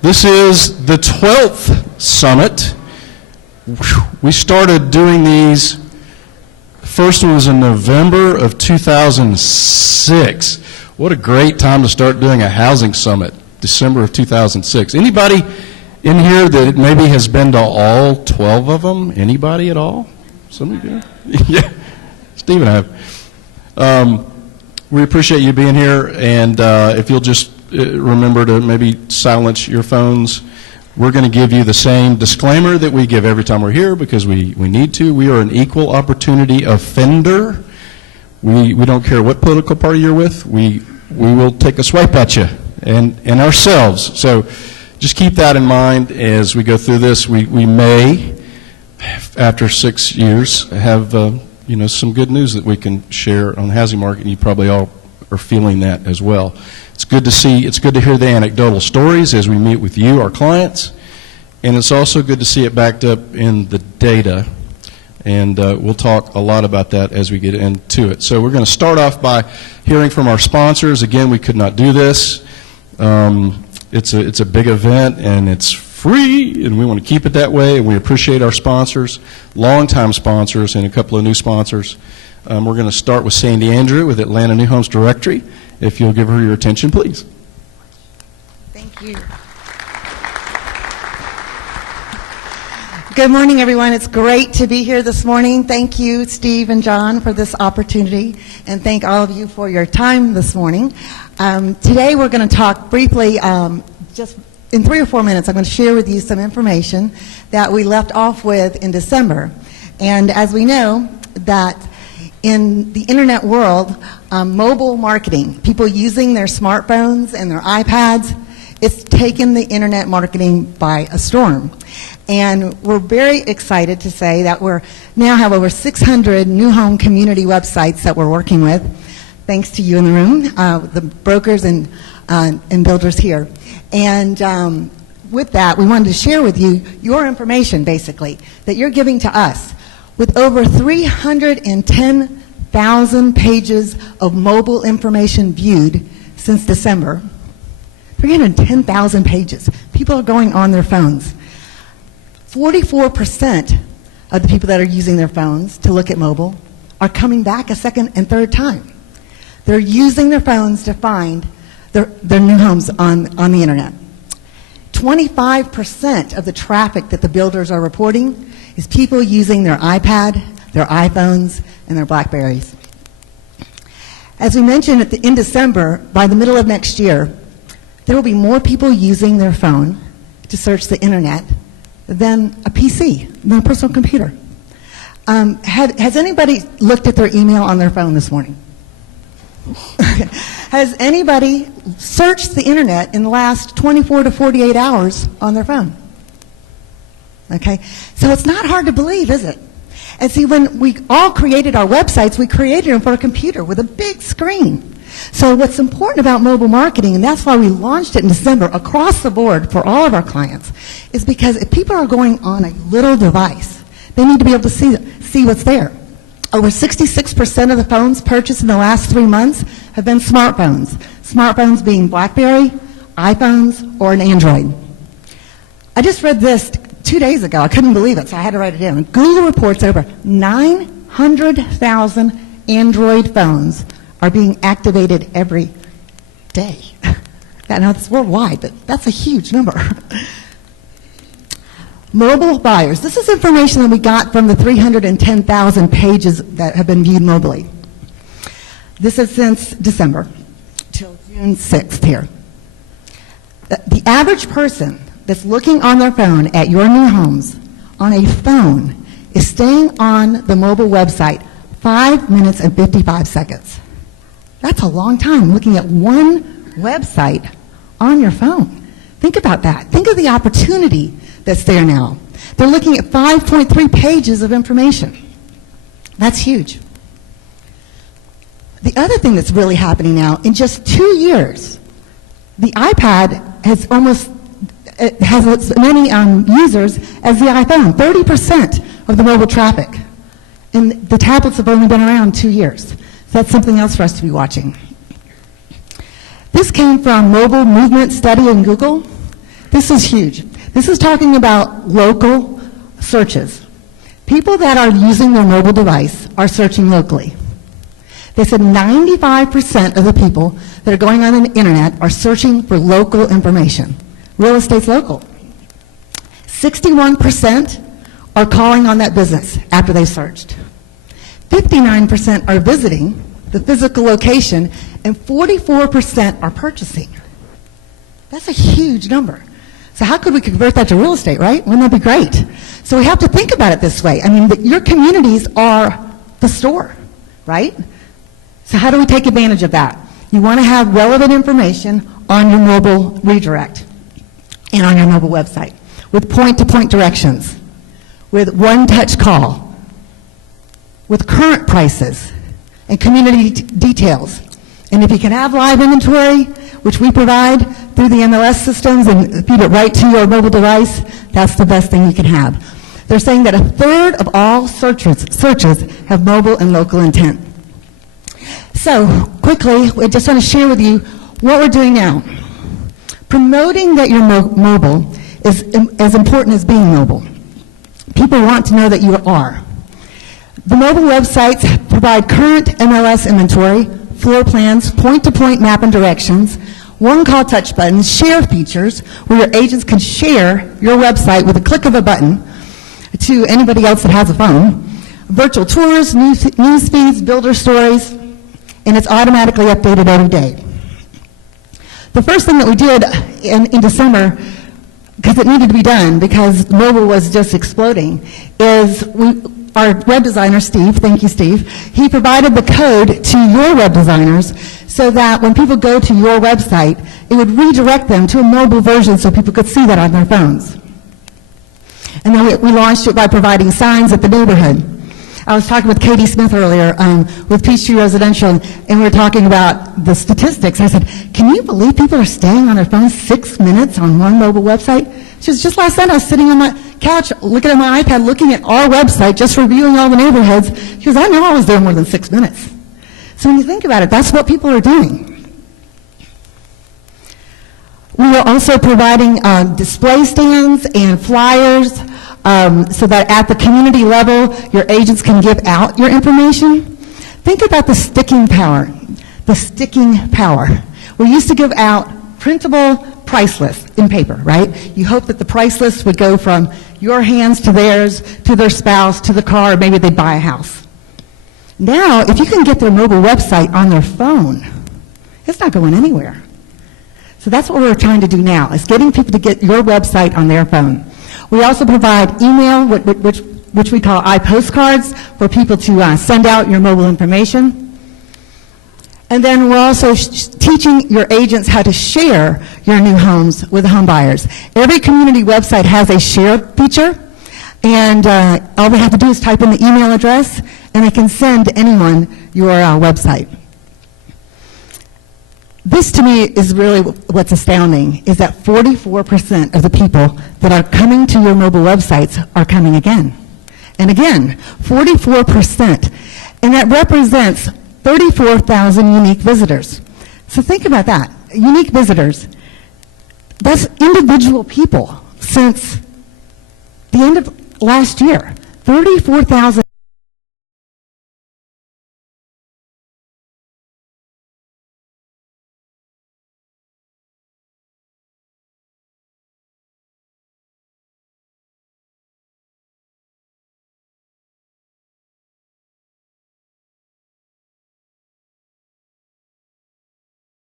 This is the 12th summit. We started doing these, first one was in November of 2006. What a great time to start doing a housing summit, December of 2006. Anybody in here that maybe has been to all 12 of them? Anybody at all? Some of you? Yeah, Steve and I have. We appreciate you being here, and if you'll just remember to maybe silence your phones. We're going to give you the same disclaimer that we give every time we're here because we need to. We are an equal opportunity offender. We don't care what political party you're with. We will take a swipe at you and ourselves. So just keep that in mind as we go through this. We may, after 6 years, have some good news that we can share on the housing market, and you probably all are feeling that as well. It's good to see, it's good to hear the anecdotal stories as we meet with you, our clients, and it's also good to see it backed up in the data, and we'll talk a lot about that as we get into it. So we're going to start off by hearing from our sponsors. Again, we could not do this. It's a big event, and it's free, and we want to keep it that way, and we appreciate our sponsors, longtime sponsors, and a couple of new sponsors. We're going to start with Sandy Andrew with Atlanta New Homes Directory. If you'll give her your attention, please. Thank you. Good morning, everyone. It's great to be here this morning. Thank you, Steve and John, for this opportunity, and thank all of you for your time this morning. Today we're going to talk briefly, just in 3 or 4 minutes, I'm going to share with you some information that we left off with in December. And as we know, that in the internet world, mobile marketing, people using their smartphones and their iPads, it's taken the internet marketing by a storm. And we're very excited to say that we now have over 600 new home community websites that we're working with, thanks to you in the room, the brokers and builders here. And with that, we wanted to share with you your information, basically, that you're giving to us. With over 310,000 pages of mobile information viewed since December, 310,000 pages. People are going on their phones. 44% of the people that are using their phones to look at mobile are coming back a second and third time. They're using their phones to find their new homes on the internet. 25% of the traffic that the builders are reporting is people using their iPad, their iPhones, and their BlackBerries. As we mentioned in December, by the middle of next year, there will be more people using their phone to search the internet than a PC, than a personal computer. Has anybody looked at their email on their phone this morning? Has anybody searched the internet in the last 24 to 48 hours on their phone? Okay, so it's not hard to believe, is it? And see, when we all created our websites, we created them for a computer with a big screen. So what's important about mobile marketing, and that's why we launched it in December across the board for all of our clients, is because if people are going on a little device, they need to be able to see what's there. Over 66% of the phones purchased in the last 3 months have been smartphones. Smartphones being BlackBerry, iPhones, or an Android. I just read this 2 days ago. I couldn't believe it, so I had to write it down. Google reports that over 900,000 Android phones are being activated every day. I know it's worldwide, but that's a huge number. Mobile buyers. This is information that we got from the 310,000 pages that have been viewed mobily. This is since December till June 6th here. The average person that's looking on their phone at your new homes on a phone is staying on the mobile website 5 minutes and 55 seconds. That's a long time looking at one website on your phone. Think about that. Think of the opportunity that's there now. They're looking at 5.3 pages of information. That's huge. The other thing that's really happening now, in just 2 years, the iPad has as many users as the iPhone, 30% of the mobile traffic. And the tablets have only been around 2 years. So that's something else for us to be watching. This came from Mobile Movement Study in Google. This is huge. This is talking about local searches. People that are using their mobile device are searching locally. They said 95% of the people that are going on the internet are searching for local information. Real estate's local. 61% are calling on that business after they searched. 59% are visiting the physical location, and 44% are purchasing. That's a huge number. So how could we convert that to real estate, right? Wouldn't that be great? So we have to think about it this way. I mean, your communities are the store, right? So how do we take advantage of that? You want to have relevant information on your mobile redirect and on your mobile website with point-to-point directions, with one-touch call, with current prices and community details. And if you can have live inventory, which we provide through the MLS systems and feed it right to your mobile device, that's the best thing you can have. They're saying that a third of all searches have mobile and local intent. So, quickly, I just want to share with you what we're doing now. Promoting that you're mobile is as important as being mobile. People want to know that you are. The mobile websites provide current MLS inventory, floor plans, point-to-point map and directions, one-call touch buttons, share features, where your agents can share your website with a click of a button to anybody else that has a phone, virtual tours, news feeds, builder stories, and it's automatically updated every day. The first thing that we did in December, because it needed to be done, because mobile was just exploding, is our web designer, Steve, thank you, Steve, he provided the code to your web designers so that when people go to your website, it would redirect them to a mobile version so people could see that on their phones. And then we launched it by providing signs at the neighborhood. I was talking with Katie Smith earlier with Peachtree Residential, and we were talking about the statistics. I said, can you believe people are staying on their phones 6 minutes on one mobile website? She says, just last night I was sitting on my couch looking at my iPad, looking at our website, just reviewing all the neighborhoods. She goes, I know I was there more than 6 minutes. So when you think about it, that's what people are doing. We are also providing display stands and flyers so that at the community level, your agents can give out your information. Think about the sticking power. The sticking power. We used to give out printable price lists in paper, right? You hope that the price list would go from your hands to theirs, to their spouse, to the car, maybe they'd buy a house. Now, if you can get their mobile website on their phone, it's not going anywhere. So that's what we're trying to do now, is getting people to get your website on their phone. We also provide email, which we call iPostcards, for people to send out your mobile information. And then we're also teaching your agents how to share your new homes with home buyers. Every community website has a share feature, and all they have to do is type in the email address, and they can send anyone your website. This, to me, is really what's astounding, is that 44% of the people that are coming to your mobile websites are coming again. And again, 44%. And that represents 34,000 unique visitors. So think about that. Unique visitors. That's individual people since the end of last year. 34,000.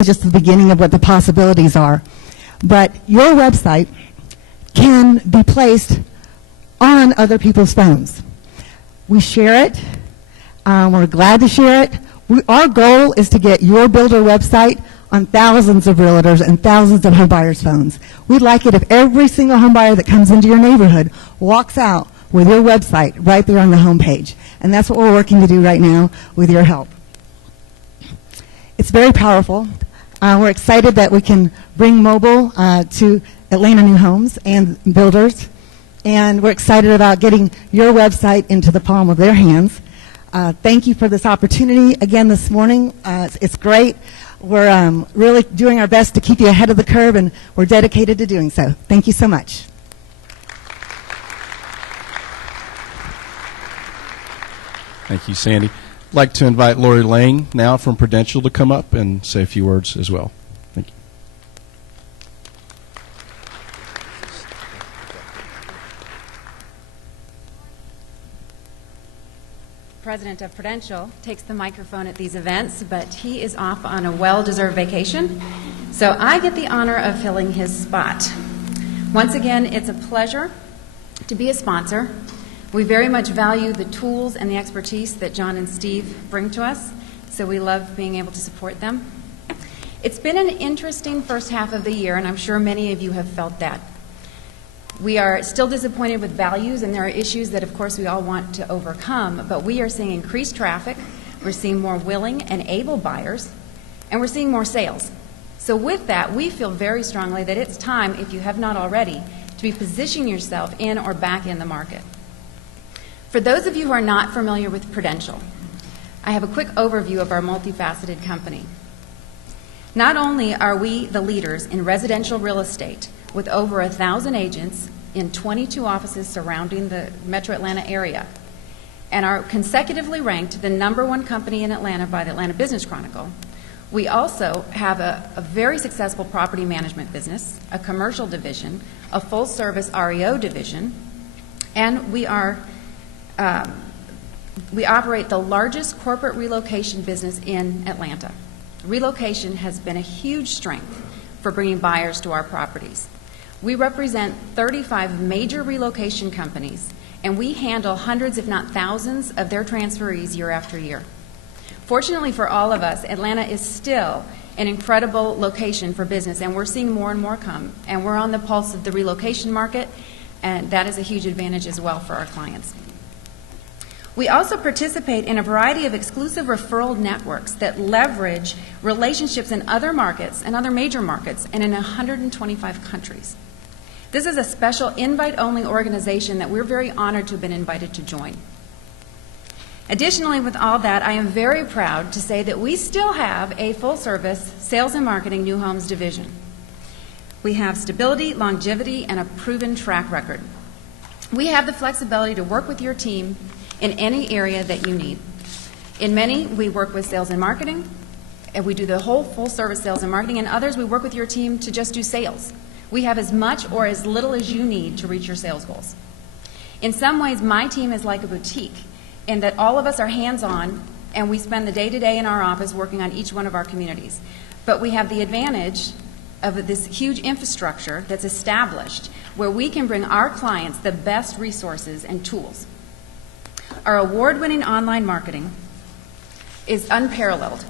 Just the beginning of what the possibilities are. But your website can be placed on other people's phones. We share it. We're glad to share it. Our goal is to get your builder website on thousands of realtors and thousands of home buyers' phones. We'd like it if every single home buyer that comes into your neighborhood walks out with your website right there on the home page. And that's what we're working to do right now with your help. It's very powerful. We're excited that we can bring mobile to Atlanta New Homes and builders, and we're excited about getting your website into the palm of their hands. Thank you for this opportunity again this morning. It's great. We're really doing our best to keep you ahead of the curve, and we're dedicated to doing so. Thank you so much. Thank you, Sandy. I'd like to invite Lori Lane now from Prudential to come up and say a few words as well. Thank you. President of Prudential takes the microphone at these events, but he is off on a well-deserved vacation, so I get the honor of filling his spot. Once again, it's a pleasure to be a sponsor. We very much value the tools and the expertise that John and Steve bring to us, so we love being able to support them. It's been an interesting first half of the year, and I'm sure many of you have felt that. We are still disappointed with values, and there are issues that, of course, we all want to overcome, but we are seeing increased traffic, we're seeing more willing and able buyers, and we're seeing more sales. So with that, we feel very strongly that it's time, if you have not already, to be positioning yourself in or back in the market. For those of you who are not familiar with Prudential, I have a quick overview of our multifaceted company. Not only are we the leaders in residential real estate with over 1,000 agents in 22 offices surrounding the Metro Atlanta area, and are consecutively ranked the #1 company in Atlanta by the Atlanta Business Chronicle, we also have a very successful property management business, a commercial division, a full-service REO division, and we operate the largest corporate relocation business in Atlanta. Relocation has been a huge strength for bringing buyers to our properties. We represent 35 major relocation companies, and we handle hundreds, if not thousands, of their transferees year after year. Fortunately for all of us, Atlanta is still an incredible location for business, and we're seeing more and more come, and we're on the pulse of the relocation market, and that is a huge advantage as well for our clients. We also participate in a variety of exclusive referral networks that leverage relationships in other markets and other major markets and in 125 countries. This is a special invite-only organization that we're very honored to have been invited to join. Additionally, with all that, I am very proud to say that we still have a full-service sales and marketing new homes division. We have stability, longevity, and a proven track record. We have the flexibility to work with your team in any area that you need. In many, we work with sales and marketing, and we do the whole full-service sales and marketing. In others, we work with your team to just do sales. We have as much or as little as you need to reach your sales goals. In some ways, my team is like a boutique in that all of us are hands-on, and we spend the day-to-day in our office working on each one of our communities. But we have the advantage of this huge infrastructure that's established where we can bring our clients the best resources and tools. Our award-winning online marketing is unparalleled.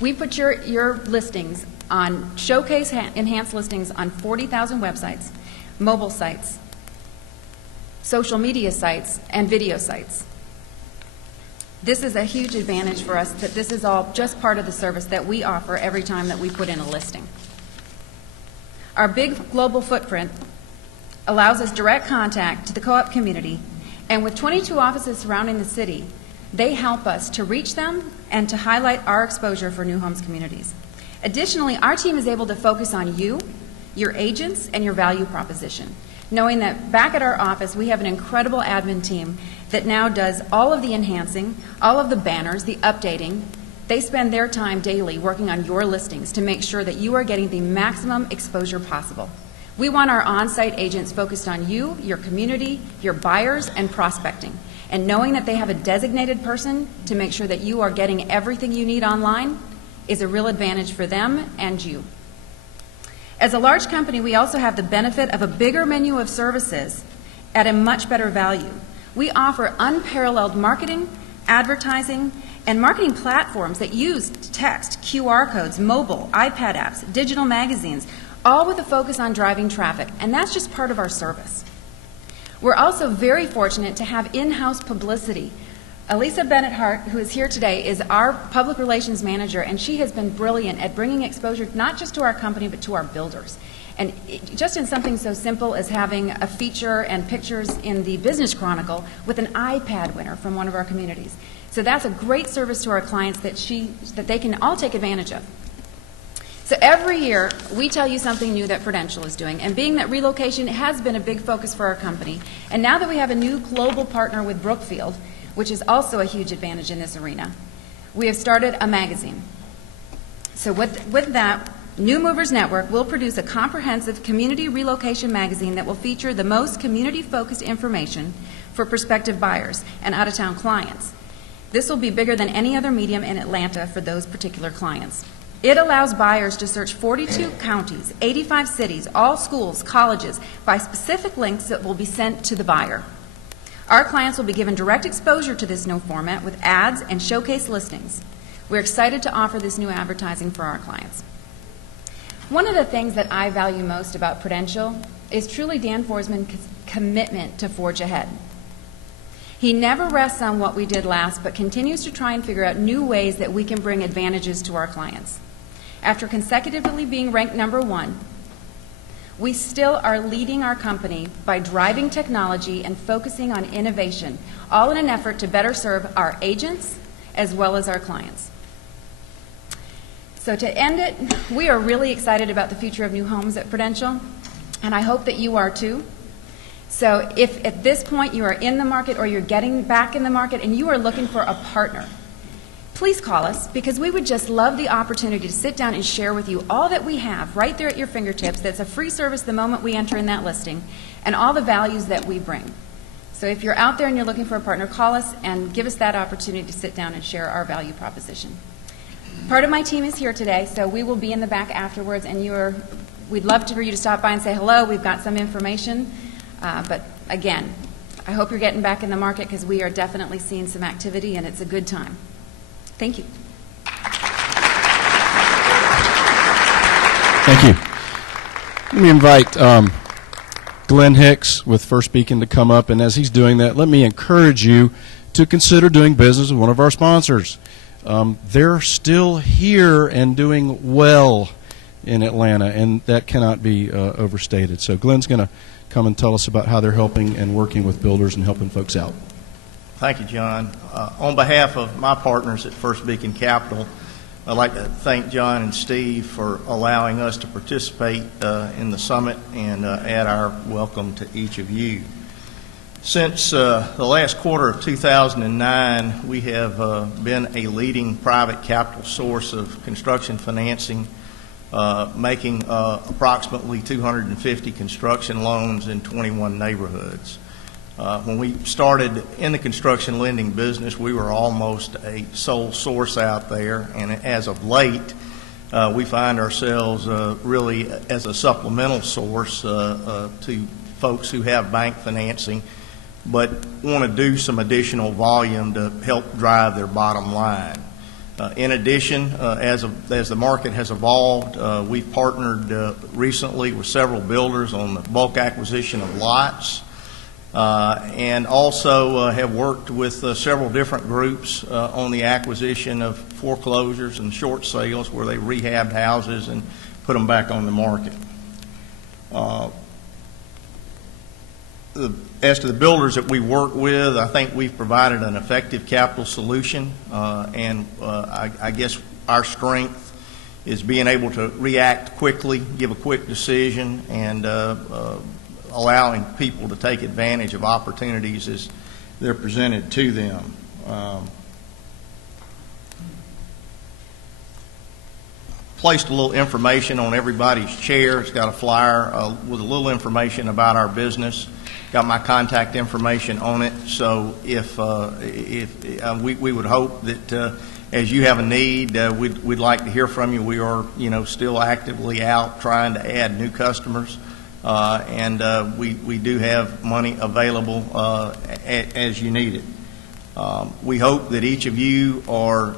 We put your listings on showcase enhanced listings on 40,000 websites, mobile sites, social media sites, and video sites. This is a huge advantage for us that this is all just part of the service that we offer every time that we put in a listing. Our big global footprint allows us direct contact to the co-op community, and with 22 offices surrounding the city, they help us to reach them and to highlight our exposure for new homes communities. Additionally, our team is able to focus on you, your agents, and your value proposition, knowing that back at our office we have an incredible admin team that now does all of the enhancing, all of the banners, the updating. They spend their time daily working on your listings to make sure that you are getting the maximum exposure possible. We want our on-site agents focused on you, your community, your buyers, and prospecting. And knowing that they have a designated person to make sure that you are getting everything you need online is a real advantage for them and you. As a large company, we also have the benefit of a bigger menu of services at a much better value. We offer unparalleled marketing, advertising, and marketing platforms that use text, QR codes, mobile, iPad apps, digital magazines, all with a focus on driving traffic, and that's just part of our service. We're also very fortunate to have in-house publicity. Elisa Bennett-Hart, who is here today, is our public relations manager, and she has been brilliant at bringing exposure not just to our company but to our builders. And just in something so simple as having a feature and pictures in the Business Chronicle with an iPad winner from one of our communities. So that's a great service to our clients that they can all take advantage of. So every year, we tell you something new that Prudential is doing, and being that relocation has been a big focus for our company, and now that we have a new global partner with Brookfield, which is also a huge advantage in this arena, we have started a magazine. So with that, New Movers Network will produce a comprehensive community relocation magazine that will feature the most community-focused information for prospective buyers and out-of-town clients. This will be bigger than any other medium in Atlanta for those particular clients. It allows buyers to search 42 counties, 85 cities, all schools, colleges, by specific links that will be sent to the buyer. Our clients will be given direct exposure to this new format with ads and showcase listings. We're excited to offer this new advertising for our clients. One of the things that I value most about Prudential is truly Dan Forsman's commitment to forge ahead. He never rests on what we did last, but continues to try and figure out new ways that we can bring advantages to our clients. After consecutively being ranked #1, we still are leading our company by driving technology and focusing on innovation, all in an effort to better serve our agents as well as our clients. So to end it, we are really excited about the future of new homes at Prudential, and I hope that you are too. So if at this point you are in the market or you're getting back in the market and you are looking for a partner, please call us, because we would just love the opportunity to sit down and share with you all that we have right there at your fingertips. That's a free service the moment we enter in that listing, and all the values that we bring. So if you're out there and you're looking for a partner, call us and give us that opportunity to sit down and share our value proposition. Part of my team is here today, so we will be in the back afterwards, and we'd love for you to stop by and say hello. We've got some information. But again, I hope you're getting back in the market, because we are definitely seeing some activity, and it's a good time. Thank you. Thank you. Let me invite Glenn Hicks with First Beacon to come up, and as he's doing that, let me encourage you to consider doing business with one of our sponsors. They're still here and doing well in Atlanta, and that cannot be overstated. So Glenn's going to come and tell us about how they're helping and working with builders and helping folks out. Thank you, John. On behalf of my partners at First Beacon Capital, I'd like to thank John and Steve for allowing us to participate in the summit and add our welcome to each of you. Since the last quarter of 2009, we have been a leading private capital source of construction financing, making approximately 250 construction loans in 21 neighborhoods. When we started in the construction lending business, we were almost a sole source out there, and as of late, we find ourselves really as a supplemental source to folks who have bank financing but want to do some additional volume to help drive their bottom line. In addition, as the market has evolved, we've partnered recently with several builders on the bulk acquisition of lots, and also have worked with several different groups on the acquisition of foreclosures and short sales where they rehabbed houses and put them back on the market. As to the builders that we work with, I think we've provided an effective capital solution, and I guess our strength is being able to react quickly, give a quick decision, and allowing people to take advantage of opportunities as they're presented to them. Placed a little information on everybody's chair. It's got a flyer with a little information about our business. Got my contact information on it. So if we would hope that as you have a need, we'd like to hear from you. We are, still actively out trying to add new customers, and we do have money available as you need it. We hope that each of you are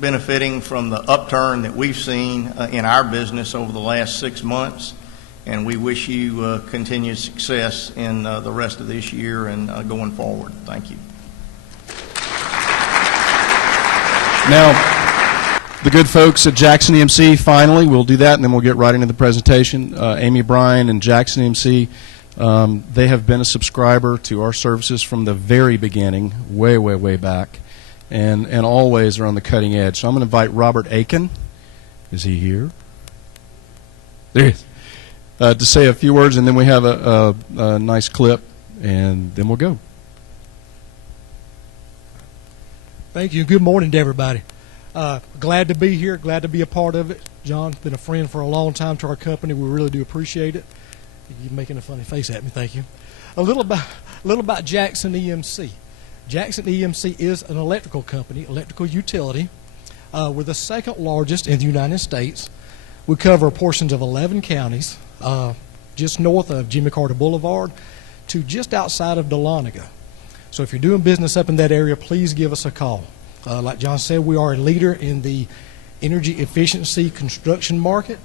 benefiting from the upturn that we've seen in our business over the last 6 months, and we wish you continued success in the rest of this year and going forward. Thank you. Now, the good folks at Jackson EMC, finally. We'll do that, and then we'll get right into the presentation. Amy Bryan and Jackson EMC, they have been a subscriber to our services from the very beginning, way, way, way back, and always are on the cutting edge. So I'm going to invite Robert Aiken. Is he here? There he is. To say a few words, and then we have a nice clip, and then we'll go. Thank you. Good morning to everybody. Glad to be here. Glad to be a part of it. John's been a friend for a long time to our company. We really do appreciate it. You're making a funny face at me. Thank you. A little about Jackson EMC. Jackson EMC is an electrical company, electrical utility. We're the second largest in the United States. We cover portions of 11 counties, just north of Jimmy Carter Boulevard to just outside of Dahlonega. So if you're doing business up in that area, please give us a call. Like John said, we are a leader in the energy efficiency construction market.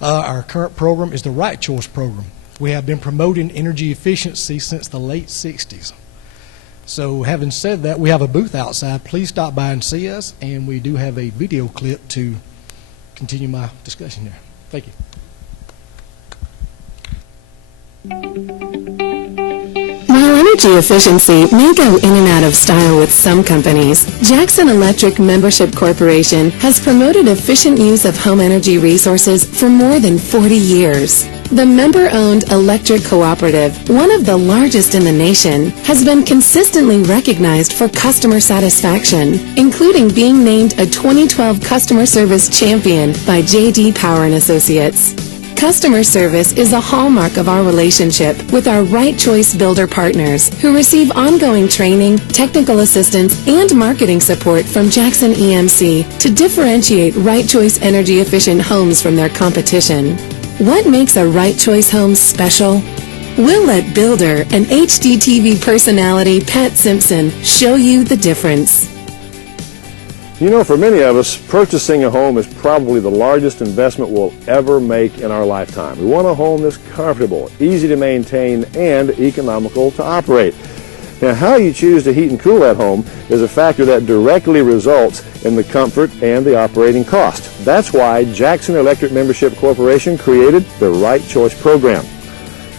Our current program is the Right Choice program. We have been promoting energy efficiency since the late 60s. So having said that, we have a booth outside. Please stop by and see us, and we do have a video clip to continue my discussion there. Thank you. While energy efficiency may go in and out of style with some companies, Jackson Electric Membership Corporation has promoted efficient use of home energy resources for more than 40 years. The member-owned electric cooperative, one of the largest in the nation, has been consistently recognized for customer satisfaction, including being named a 2012 Customer Service Champion by J.D. Power & Associates. Customer service is a hallmark of our relationship with our Right Choice Builder partners, who receive ongoing training, technical assistance, and marketing support from Jackson EMC to differentiate Right Choice energy-efficient homes from their competition. What makes a Right Choice home special? We'll let builder and HDTV personality Pat Simpson show you the difference. You know, for many of us, purchasing a home is probably the largest investment we'll ever make in our lifetime. We want a home that's comfortable, easy to maintain, and economical to operate. Now, how you choose to heat and cool that home is a factor that directly results in the comfort and the operating cost. That's why Jackson Electric Membership Corporation created the Right Choice program.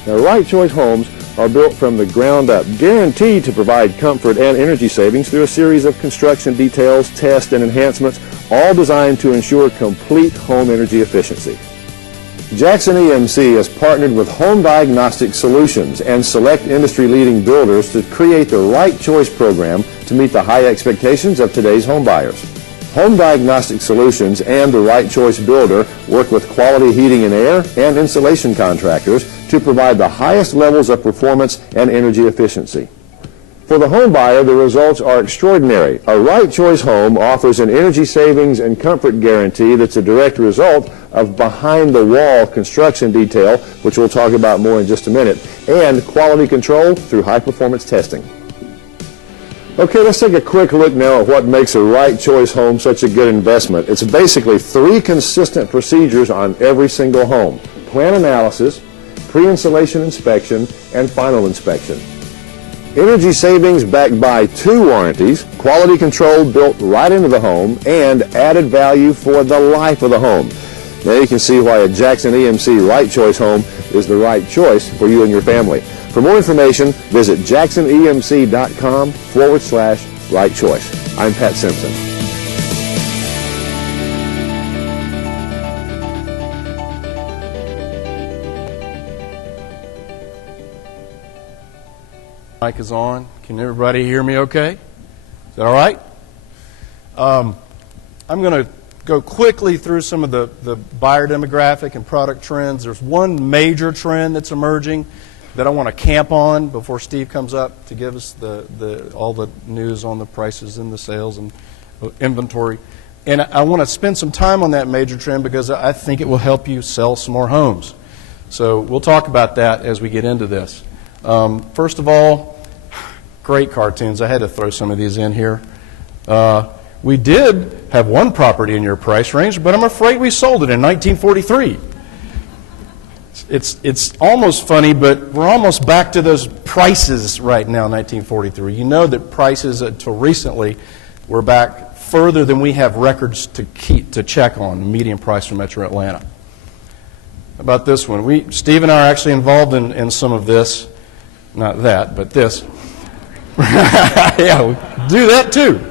Now, Right Choice homes are built from the ground up, guaranteed to provide comfort and energy savings through a series of construction details, tests, and enhancements, all designed to ensure complete home energy efficiency. Jackson EMC has partnered with Home Diagnostic Solutions and select industry-leading builders to create the Right Choice program to meet the high expectations of today's home buyers. Home Diagnostic Solutions and the Right Choice Builder work with quality heating and air and insulation contractors to provide the highest levels of performance and energy efficiency. For the home buyer, the results are extraordinary. A Right Choice home offers an energy savings and comfort guarantee that's a direct result of behind-the-wall construction detail, which we'll talk about more in just a minute, and quality control through high-performance testing. Okay, let's take a quick look now at what makes a Right Choice home such a good investment. It's basically 3 consistent procedures on every single home: plan analysis, pre-installation inspection, and final inspection. Energy savings backed by 2 warranties, quality control built right into the home, and added value for the life of the home. Now you can see why a Jackson EMC Right Choice home is the right choice for you and your family. For more information, visit jacksonemc.com/Right Choice. I'm Pat Simpson. Mic is on. Can everybody hear me okay? Is that all right? I'm going to go quickly through some of the buyer demographic and product trends. There's one major trend that's emerging that I want to camp on before Steve comes up to give us all the news on the prices and the sales and inventory. And I want to spend some time on that major trend because I think it will help you sell some more homes. So we'll talk about that as we get into this. First of all, great cartoons. I had to throw some of these in here. We did have one property in your price range, but I'm afraid we sold it in 1943. It's almost funny, but we're almost back to those prices right now in 1943. You know that prices until recently were back further than we have records to check on, the median price for Metro Atlanta. How about this one? Steve and I are actually involved in some of this. Not that, but this. Yeah, we do that too.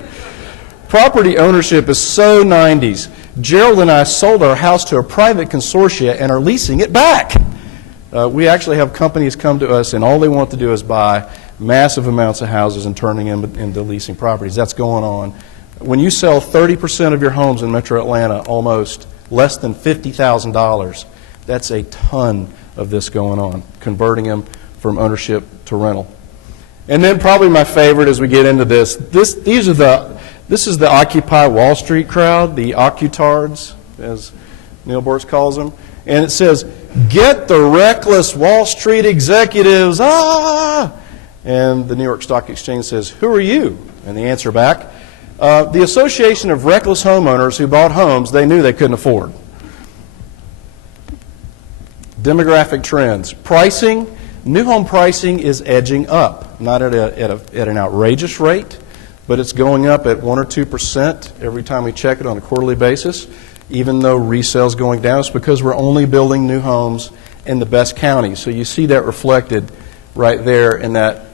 Property ownership is so 90s. Gerald and I sold our house to a private consortia and are leasing it back. We actually have companies come to us, and all they want to do is buy massive amounts of houses and turning them into leasing properties. That's going on. When you sell 30% of your homes in Metro Atlanta, almost less than $50,000, that's a ton of this going on, converting them from ownership to rental. And then probably my favorite as we get into this, this is the Occupy Wall Street crowd, the Occutards, as Neil Bortz calls them. And it says, "Get the reckless Wall Street executives, ah!" And the New York Stock Exchange says, "Who are you?" And the answer back, the Association of Reckless Homeowners who bought homes they knew they couldn't afford. Demographic trends. Pricing. New home pricing is edging up, not at an outrageous rate, but it's going up at 1 or 2% every time we check it on a quarterly basis, even though resale is going down. It's because we're only building new homes in the best counties. So you see that reflected right there in that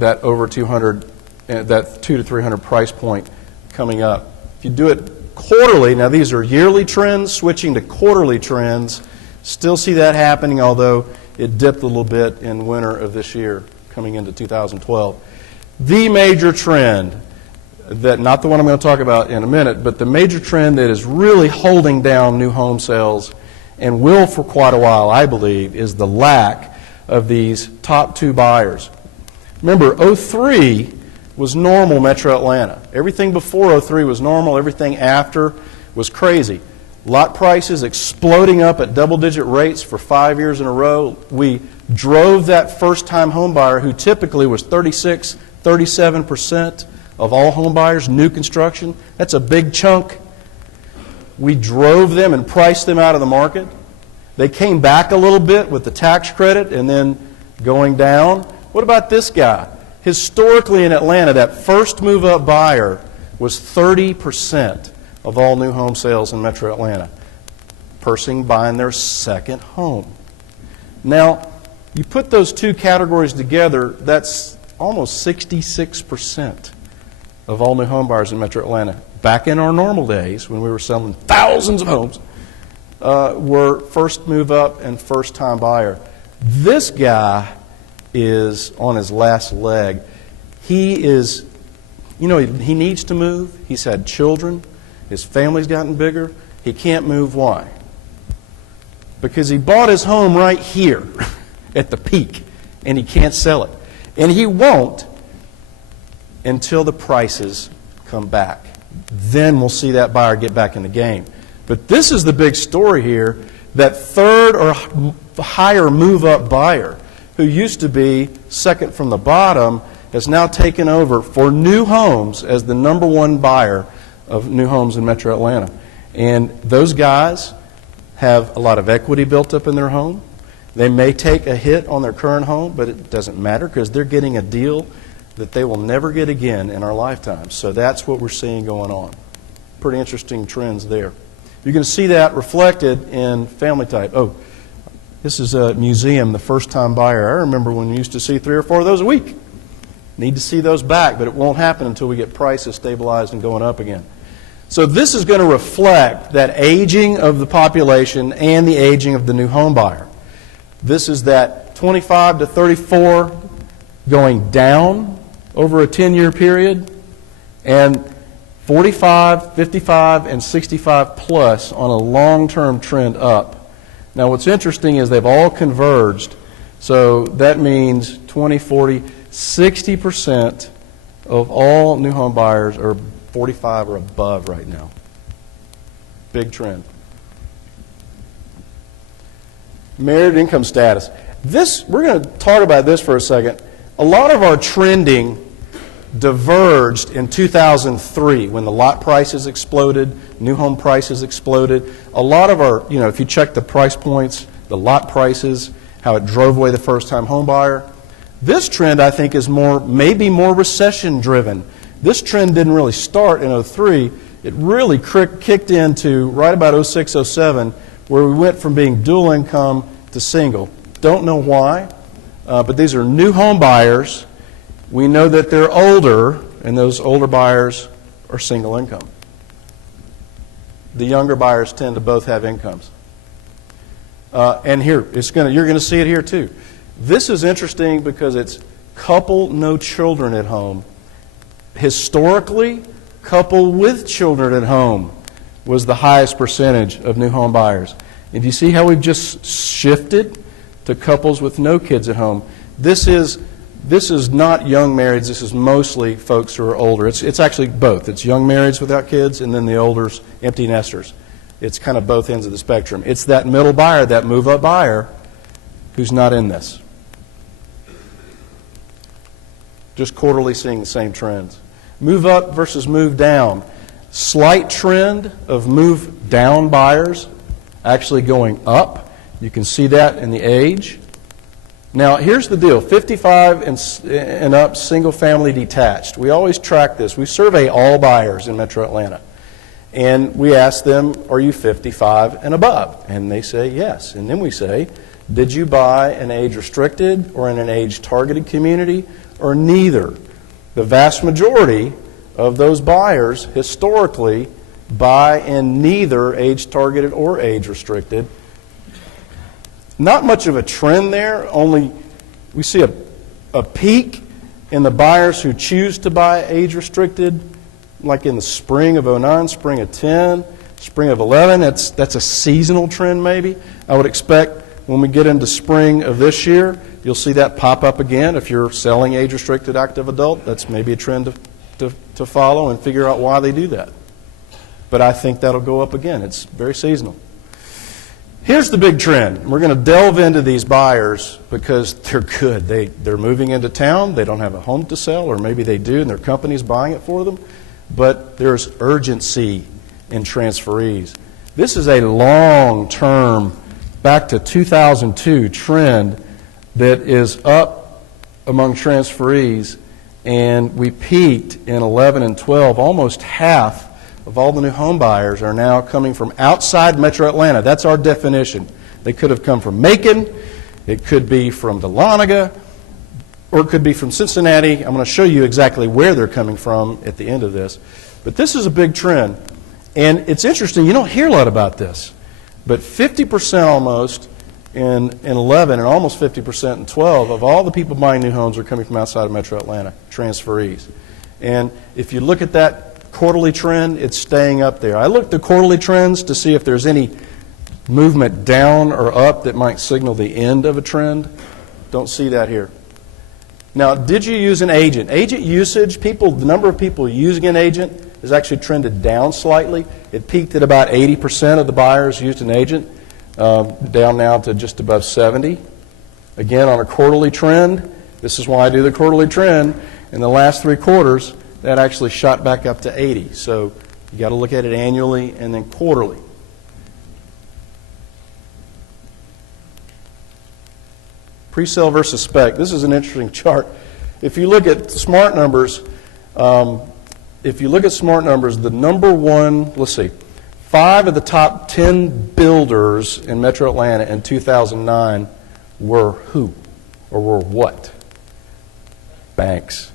over 200, that 200 to 300 price point coming up. If you do it quarterly, now these are yearly trends, switching to quarterly trends, still see that happening, although it dipped a little bit in winter of this year coming into 2012. The major trend, that not the one I'm going to talk about in a minute, but the major trend that is really holding down new home sales and will for quite a while, I believe, is the lack of these top two buyers. Remember, 03 was normal Metro Atlanta. Everything before 03 was normal. Everything after was crazy. Lot prices exploding up at double-digit rates for 5 years in a row. We drove that first-time home buyer, who typically was 36, 37% of all home buyers, new construction. That's a big chunk. We drove them and priced them out of the market. They came back a little bit with the tax credit and then going down. What about this guy? Historically in Atlanta, that first move-up buyer was 30% of all new home sales in Metro Atlanta. Person buying their second home. Now, you put those two categories together, that's almost 66% of all new home buyers in Metro Atlanta. Back in our normal days, when we were selling thousands of homes, were first move up and first time buyer. This guy is on his last leg. He is, he needs to move. He's had children. His family's gotten bigger. He can't move. Why? Because he bought his home right here at the peak, and he can't sell it. And he won't until the prices come back. Then we'll see that buyer get back in the game. But this is the big story here, that third or higher move-up buyer, who used to be second from the bottom, has now taken over for new homes as the number one buyer of new homes in Metro Atlanta. And those guys have a lot of equity built up in their home. They may take a hit on their current home, but it doesn't matter because they're getting a deal that they will never get again in our lifetime. So that's what we're seeing going on. Pretty interesting trends there. You're going to see that reflected in family type. Oh, this is a museum, the first-time buyer. I remember when we used to see 3 or 4 of those a week. Need to see those back, but it won't happen until we get prices stabilized and going up again. So this is going to reflect that aging of the population and the aging of the new home buyer. This is that 25 to 34 going down over a 10-year period, and 45, 55, and 65 plus on a long-term trend up. Now what's interesting is they've all converged, so that means 20, 40, 60% of all new home buyers are 45 or above right now. Big trend. Married income status. We're going to talk about this for a second. A lot of our trending diverged in 2003 when the lot prices exploded, new home prices exploded. A lot of our, if you check the price points, the lot prices, how it drove away the first-time home buyer. This trend, I think, is maybe more recession-driven This trend didn't really start in 03. It really kicked into right about 06, 07, where we went from being dual income to single. Don't know why, but these are new home buyers. We know that they're older, and those older buyers are single income. The younger buyers tend to both have incomes. And here, you're going to see it here too. This is interesting because it's couple, no children at home. Historically, couple with children at home was the highest percentage of new home buyers. And do you see how we've just shifted to couples with no kids at home? This is not young marrieds. This is mostly folks who are older. It's actually both. It's young marrieds without kids, and then the older's empty nesters. It's kind of both ends of the spectrum. It's that middle buyer, that move-up buyer, who's not in this. Just quarterly seeing the same trends. Move up versus move down. Slight trend of move down buyers actually going up. You can see that in the age. Now, here's the deal. 55 and up, single family detached. We always track this. We survey all buyers in Metro Atlanta. And we ask them, are you 55 and above? And they say yes. And then we say, did you buy an age-restricted or in an age-targeted community, or neither? The vast majority of those buyers historically buy in neither age-targeted or age-restricted. Not much of a trend there, only we see a peak in the buyers who choose to buy age-restricted, like in the spring of 09, spring of 10, spring of 11. That's a seasonal trend maybe. I would expect when we get into spring of this year, you'll see that pop up again. If you're selling age-restricted active adult, that's maybe a trend to follow and figure out why they do that. But I think that'll go up again. It's very seasonal. Here's the big trend. We're going to delve into these buyers because they're good. They're moving into town. They don't have a home to sell, or maybe they do and their company's buying it for them. But there's urgency in transferees. This is a long-term, back to 2002 trend that is up among transferees, and we peaked in 11 and 12. Almost half of all the new home buyers are now coming from outside Metro Atlanta. That's our definition. They could have come from Macon, it could be from Dahlonega, or it could be from Cincinnati. I'm going to show you exactly where they're coming from at the end of this. But this is a big trend. And it's interesting, you don't hear a lot about this, but 50% almost in 11 and almost 50% in 12 of all the people buying new homes are coming from outside of Metro Atlanta, transferees. And if you look at that quarterly trend, it's staying up there. I looked at quarterly trends to see if there's any movement down or up that might signal the end of a trend. Don't see that here. Now, did you use an agent? Agent usage, the number of people using an agent has actually trended down slightly. It peaked at about 80% of the buyers used an agent, down now to just above 70. Again, on a quarterly trend, this is why I do the quarterly trend. In the last 3 quarters, that actually shot back up to 80. So you got to look at it annually and then quarterly. Pre-sale versus spec. This is an interesting chart. If you look at SmartNumbers, the number one, let's see, 5 of the top 10 builders in Metro Atlanta in 2009 were who? Or were what? Banks.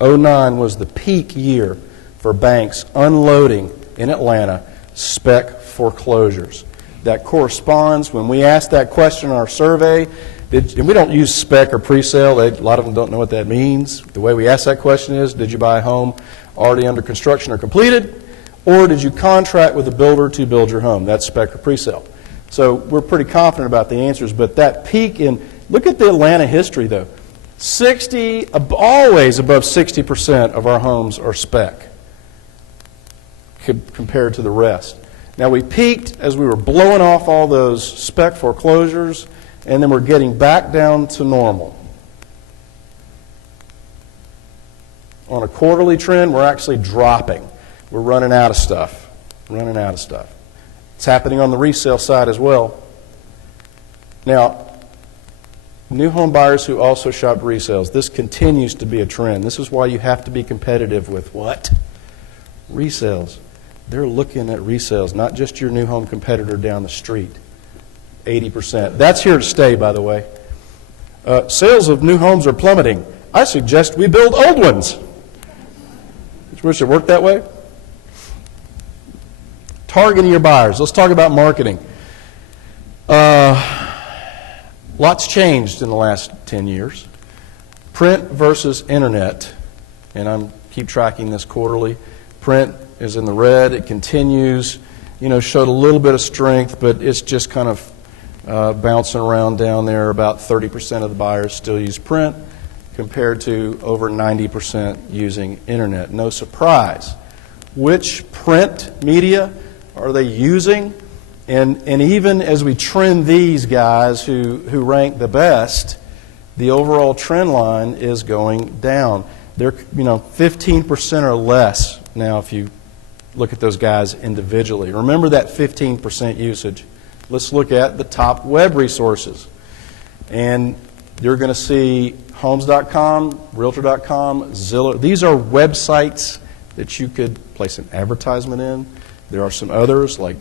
09 was the peak year for banks unloading in Atlanta spec foreclosures. That corresponds, when we asked that question in our survey, and we don't use spec or pre-sale. A lot of them don't know what that means. The way we ask that question is, did you buy a home already under construction or completed, or did you contract with a builder to build your home? That's spec or pre-sale. So we're pretty confident about the answers, but that peak in, look at the Atlanta history though. Always above 60% of our homes are spec compared to the rest. Now we peaked as we were blowing off all those spec foreclosures, and then we're getting back down to normal. On a quarterly trend, we're actually dropping. We're running out of stuff. It's happening on the resale side as well. Now, New home buyers who also shop resales. This continues to be a trend. This is why you have to be competitive with what? Resales. They're looking at resales, not just your new home competitor down the street. 80%. That's here to stay, by the way. Sales of new homes are plummeting. I suggest we build old ones. Wish it worked that way. Targeting your buyers. Let's talk about marketing. Lots changed in the last 10 years. Print versus internet, and I'm keep tracking this quarterly. Print is in the red. It continues, showed a little bit of strength, but it's just kind of bouncing around down there. About 30% of the buyers still use print, compared to over 90% using internet. No surprise. Which print media are they using? And even as we trend these guys who rank the best, the overall trend line is going down. They're 15% or less now if you look at those guys individually. Remember that 15% usage. Let's look at the top web resources. And you're going to see Homes.com, Realtor.com, Zillow. These are websites that you could place an advertisement in. There are some others like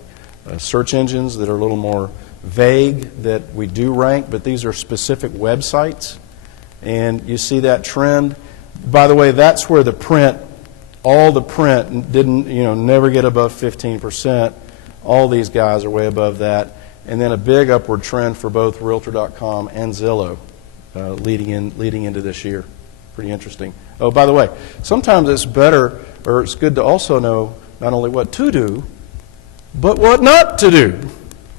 search engines that are a little more vague that we do rank, but these are specific websites. And you see that trend. By the way, that's where the print, all the print didn't, never get above 15%. All these guys are way above that. And then a big upward trend for both Realtor.com and Zillow. Leading into this year. Pretty interesting. Oh, by the way, sometimes it's better, or it's good to also know not only what to do, but what not to do.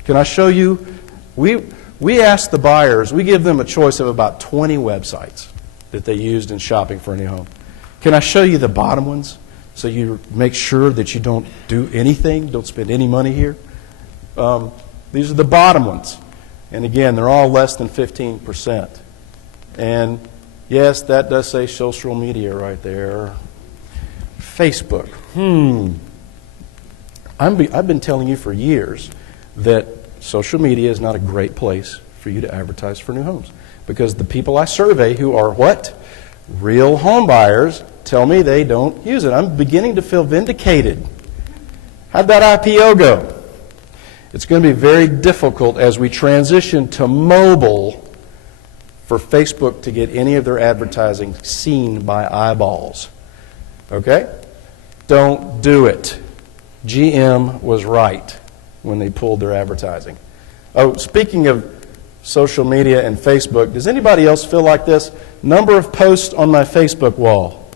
Can I show you? We ask the buyers, we give them a choice of about 20 websites that they used in shopping for a new home. Can I show you the bottom ones so you make sure that you don't do anything, don't spend any money here? These are the bottom ones. And again, they're all less than 15%. And yes, that does say social media right there. Facebook. I've been telling you for years that social media is not a great place for you to advertise for new homes. Because the people I survey who are what? Real home buyers tell me they don't use it. I'm beginning to feel vindicated. How'd that IPO go? It's going to be very difficult as we transition to mobile for Facebook to get any of their advertising seen by eyeballs. Okay? Don't do it. GM was right when they pulled their advertising. Oh, speaking of social media and Facebook, does anybody else feel like this? Number of posts on my Facebook wall.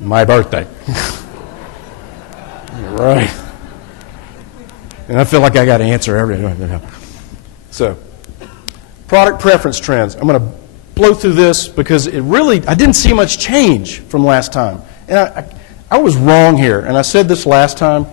My birthday. Right. And I feel like I got to answer everything. So, product preference trends. I'm going to blow through this because I didn't see much change from last time. And I was wrong here, and I said this last time.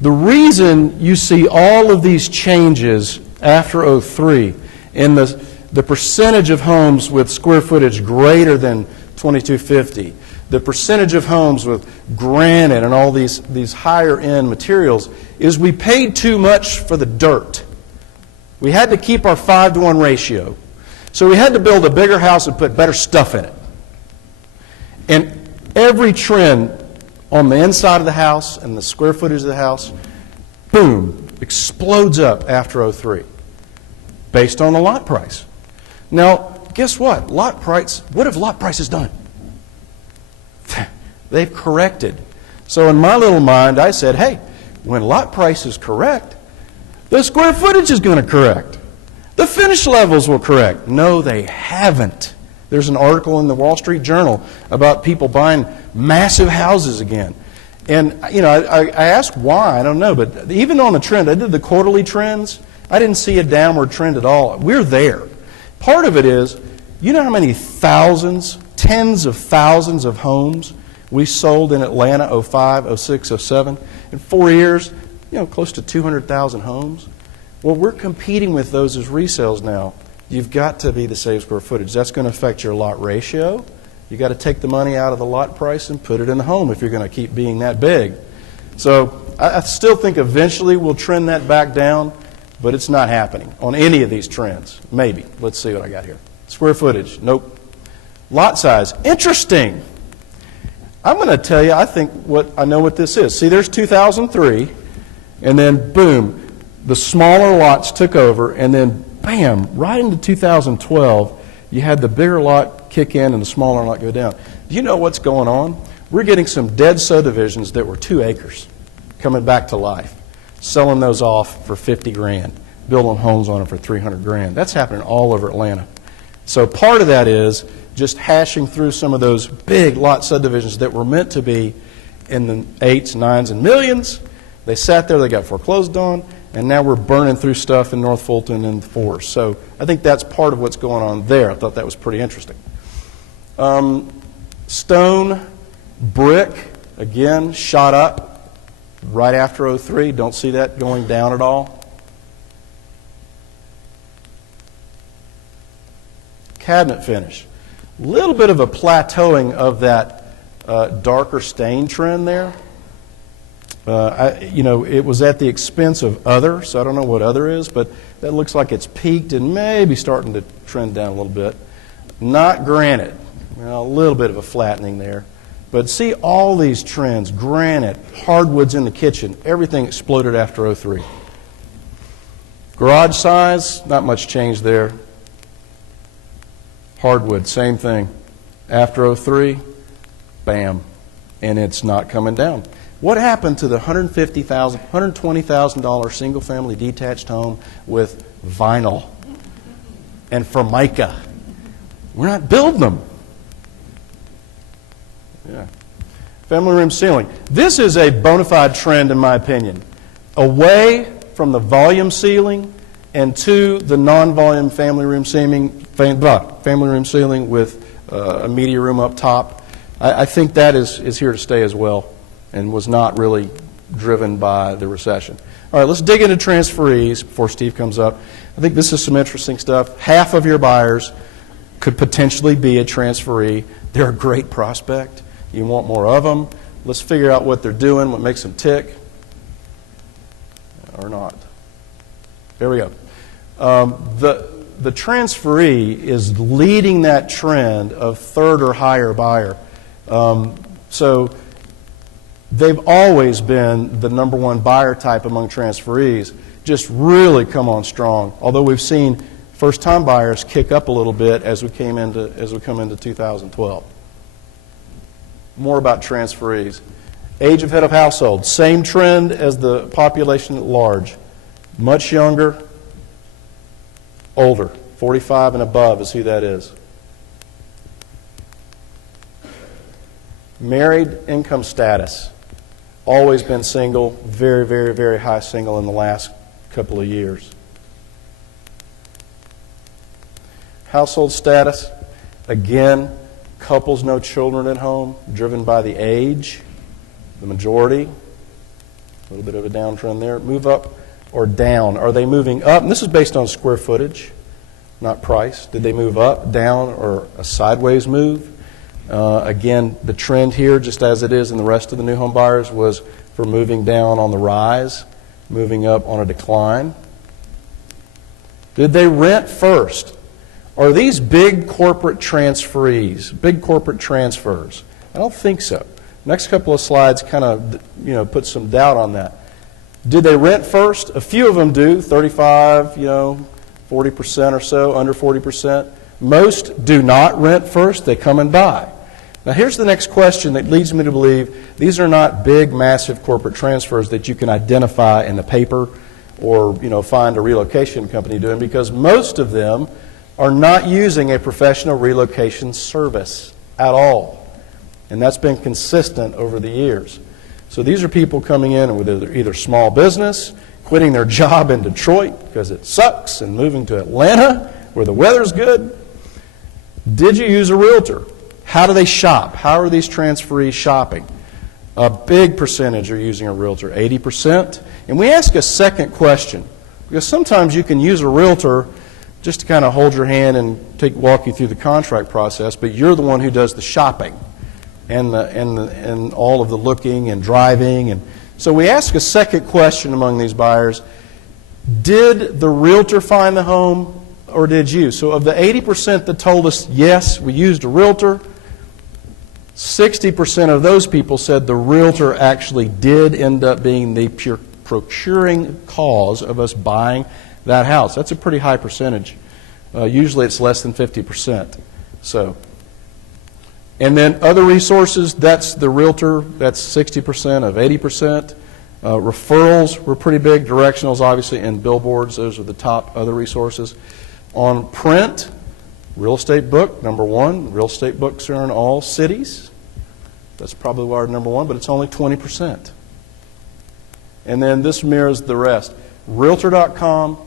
The reason you see all of these changes after 03 in the percentage of homes with square footage greater than 2250, the percentage of homes with granite and all these higher end materials, is we paid too much for the dirt. We had to keep our 5-to-1 ratio. So we had to build a bigger house and put better stuff in it. And every trend on the inside of the house and the square footage of the house, boom, explodes up after 03, based on the lot price. Now, guess what? What have lot prices done? They've corrected. So in my little mind, I said, hey, when lot price is correct, the square footage is going to correct. The finish levels will correct. No, they haven't. There's an article in the Wall Street Journal about people buying massive houses again. And, I asked why. I don't know. But even on the trend, I did the quarterly trends. I didn't see a downward trend at all. We're there. Part of it is, you know how many thousands, tens of thousands of homes we sold in Atlanta 05, 06, 07? In 4 years, close to 200,000 homes. Well, we're competing with those as resales now. You've got to be the same square footage. That's going to affect your lot ratio. You've got to take the money out of the lot price and put it in the home if you're going to keep being that big. So I still think eventually we'll trend that back down, but it's not happening on any of these trends. Maybe. Let's see what I got here. Square footage, nope. Lot size, interesting. I'm going to tell you, I know what this is. See, there's 2003, and then boom, the smaller lots took over, and then bam, right into 2012, you had the bigger lot kick in and the smaller lot go down. Do you know what's going on? We're getting some dead subdivisions that were 2 acres coming back to life, selling those off for 50 grand, building homes on them for 300 grand. That's happening all over Atlanta. So part of that is just hashing through some of those big lot subdivisions that were meant to be in the 8s, 9s, and millions. They sat there, they got foreclosed on, and now we're burning through stuff in North Fulton and the 4s. So I think that's part of what's going on there. I thought that was pretty interesting. Stone, brick, again, shot up right after '03. Don't see that going down at all. Cabinet finish. A little bit of a plateauing of that darker stain trend there. It was at the expense of other, so I don't know what other is, but that looks like it's peaked and maybe starting to trend down a little bit. Not granite. Well, a little bit of a flattening there. But see all these trends, granite, hardwoods in the kitchen, everything exploded after '03. Garage size, not much change there. Hardwood, same thing. After '03, bam, and it's not coming down. What happened to the $150,000, $120,000 single-family detached home with vinyl and Formica? We're not building them. Yeah. Family room ceiling. This is a bona fide trend, in my opinion. Away from the volume ceiling and to the non-volume family room ceiling with a media room up top. I think that is here to stay as well and was not really driven by the recession. All right, let's dig into transferees before Steve comes up. I think this is some interesting stuff. Half of your buyers could potentially be a transferee. They're a great prospect. You want more of them. Let's figure out what they're doing, what makes them tick, or not. There we go. The transferee is leading that trend of third or higher buyer. So they've always been the number one buyer type among transferees, just really come on strong. Although we've seen first-time buyers kick up a little bit as we come into 2012. More about transferees. Age of head of household, same trend as the population at large. Much younger, older. 45 and above is who that is. Married, income status. Always been single, very, very, very high single in the last couple of years. Household status, again, couples, no children at home, driven by the age, the majority. A little bit of a downtrend there. Move up or down. Are they moving up? And this is based on square footage, not price. Did they move up, down, or a sideways move? Again, the trend here, just as it is in the rest of the new home buyers, was for moving down on the rise, moving up on a decline. Did they rent first? Are these big corporate transferees, big corporate transfers? I don't think so. Next couple of slides kind of, put some doubt on that. Did they rent first? A few of them do, 35, 40% or so, under 40%. Most do not rent first, they come and buy. Now here's the next question that leads me to believe these are not big, massive corporate transfers that you can identify in the paper or find a relocation company doing, because most of them are not using a professional relocation service at all. And that's been consistent over the years. So these are people coming in with either small business, quitting their job in Detroit because it sucks, and moving to Atlanta where the weather's good. Did you use a realtor? How do they shop? How are these transferees shopping? A big percentage are using a realtor, 80%. And we ask a second question, because sometimes you can use a realtor just to kind of hold your hand and walk you through the contract process, but you're the one who does the shopping and all of the looking and driving. And so we ask a second question among these buyers. Did the realtor find the home or did you? So of the 80% that told us, yes, we used a realtor, 60% of those people said the realtor actually did end up being the procuring cause of us buying that house. That's a pretty high percentage. Usually it's less than 50%. So, and then other resources, that's the realtor, that's 60% of 80%. Referrals were pretty big, directionals obviously, and billboards, those are the top other resources. On print, real estate book, number one. Real estate books are in all cities. That's probably why we're number one, but it's only 20%. And then this mirrors the rest. Realtor.com,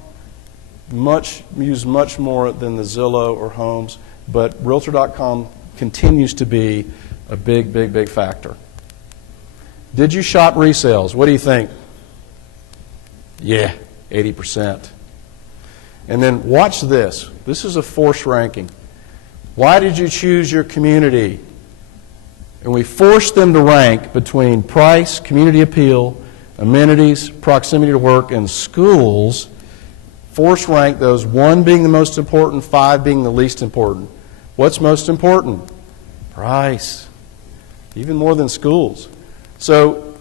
used much more than the Zillow or Homes, but Realtor.com continues to be a big, big, big factor. Did you shop resales? What do you think? Yeah, 80%. And then watch this. This is a forced ranking. Why did you choose your community? And we forced them to rank between price, community appeal, amenities, proximity to work, and schools. Force rank those, 1 being the most important, 5 being the least important. What's most important? Price. Even more than schools. So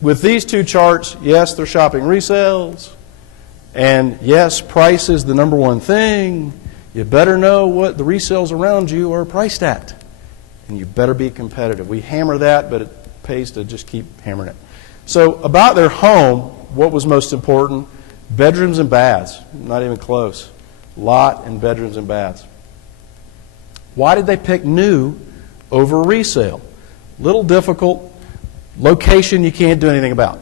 with these two charts, yes, they're shopping resales, and yes, price is the number one thing. You better know what the resales around you are priced at, and you better be competitive. We hammer that, but it pays to just keep hammering it. So about their home, what was most important? Bedrooms and baths. Not even close. Lot and bedrooms and baths. Why did they pick new over resale? Little difficult. Location you can't do anything about.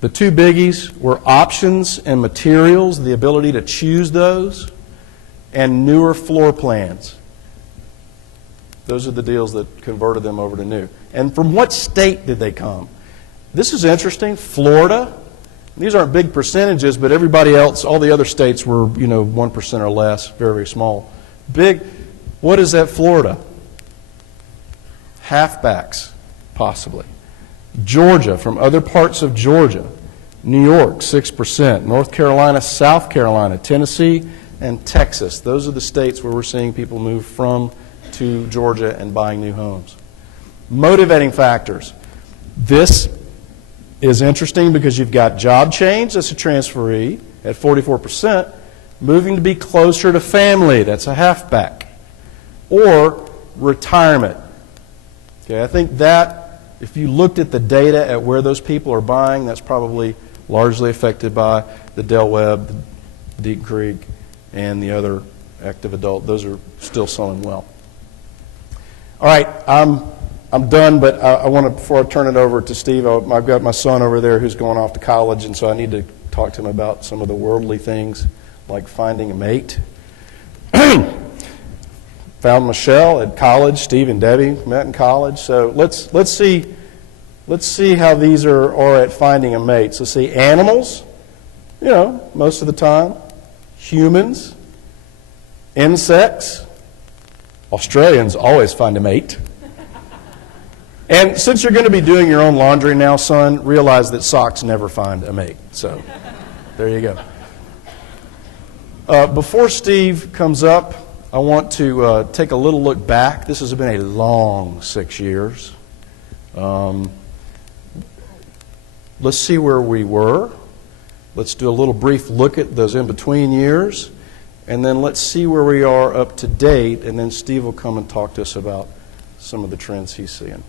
The two biggies were options and materials, the ability to choose those, and newer floor plans. Those are the deals that converted them over to new. And from what state did they come? This is interesting. Florida. These aren't big percentages, but everybody else, all the other states were, 1% or less, very, very small. Big. What is that Florida? Halfbacks, possibly. Georgia, from other parts of Georgia. New York, 6%. North Carolina, South Carolina, Tennessee, and Texas. Those are the states where we're seeing people move from to Georgia and buying new homes. Motivating factors. This is interesting because you've got job change, that's a transferee at 44%, moving to be closer to family, that's a halfback, or retirement. Okay, I think that if you looked at the data at where those people are buying, that's probably largely affected by the Del Webb, the Deep Creek, and the other active adult. Those are still selling well. All right, I'm done, but I want to, before I turn it over to Steve, I've got my son over there who's going off to college, and so I need to talk to him about some of the worldly things, like finding a mate. Found Michelle at college. Steve and Debbie met in college. So let's see how these are at finding a mate. So see, animals, most of the time. Humans, insects. Australians always find a mate. And since you're going to be doing your own laundry now, son, realize that socks never find a mate. So there you go. Before Steve comes up, I want to take a little look back. This has been a long 6 years. Let's see where we were. Let's do a little brief look at those in-between years. And then let's see where we are up to date. And then Steve will come and talk to us about some of the trends he's seeing.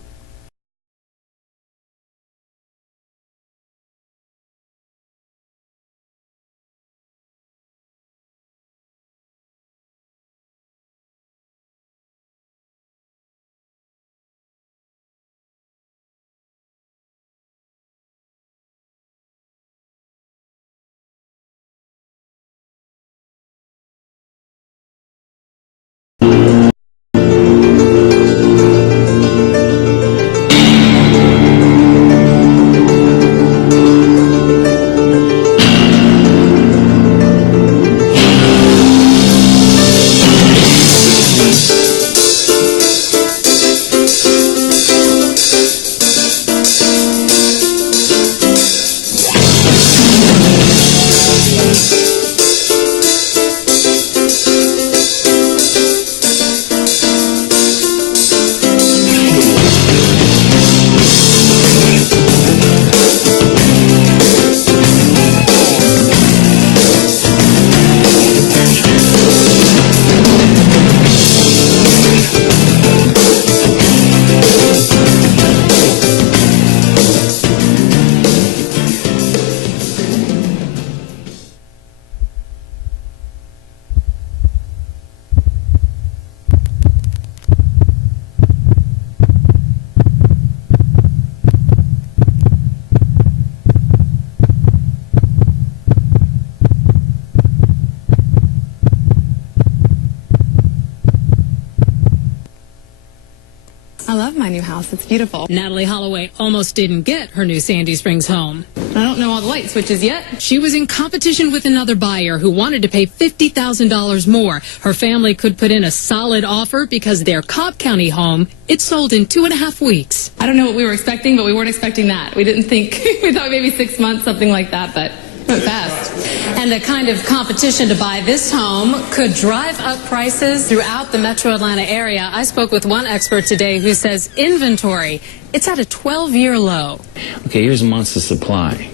I love my new house. It's beautiful. Natalie Holloway almost didn't get her new Sandy Springs home. I don't know all the light switches yet. She was in competition with another buyer who wanted to pay $50,000 more. Her family could put in a solid offer because their Cobb County home, it sold in 2.5 weeks. I don't know what we were expecting, but we weren't expecting that. We didn't think, we thought maybe 6 months, something like that, but it went fast. And the kind of competition to buy this home could drive up prices throughout the metro Atlanta area. I spoke with one expert today who says inventory, it's at a 12-year low. Okay, here's months of supply.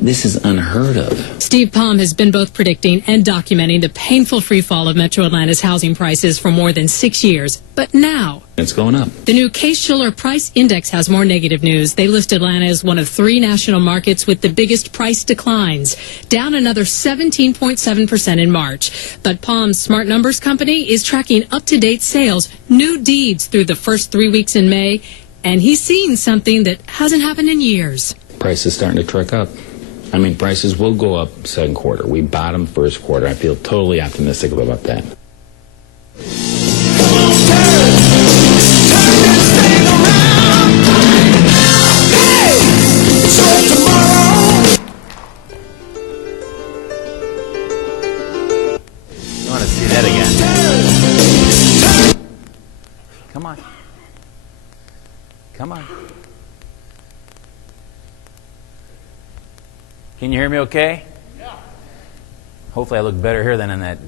This is unheard of. Steve Palm has been both predicting and documenting the painful free fall of Metro Atlanta's housing prices for more than 6 years. But now, it's going up. The new Case-Shiller Price Index has more negative news. They list Atlanta as one of 3 national markets with the biggest price declines, down another 17.7% in March. But Palm's SmartNumbers company is tracking up-to-date sales, new deeds through the first 3 weeks in May, and he's seeing something that hasn't happened in years. Prices starting to trick up. I mean, prices will go up second quarter. We bottom first quarter. I feel totally optimistic about that. You want to see that again? Come on. Come on. Can you hear me okay? Yeah. Hopefully I look better here than in that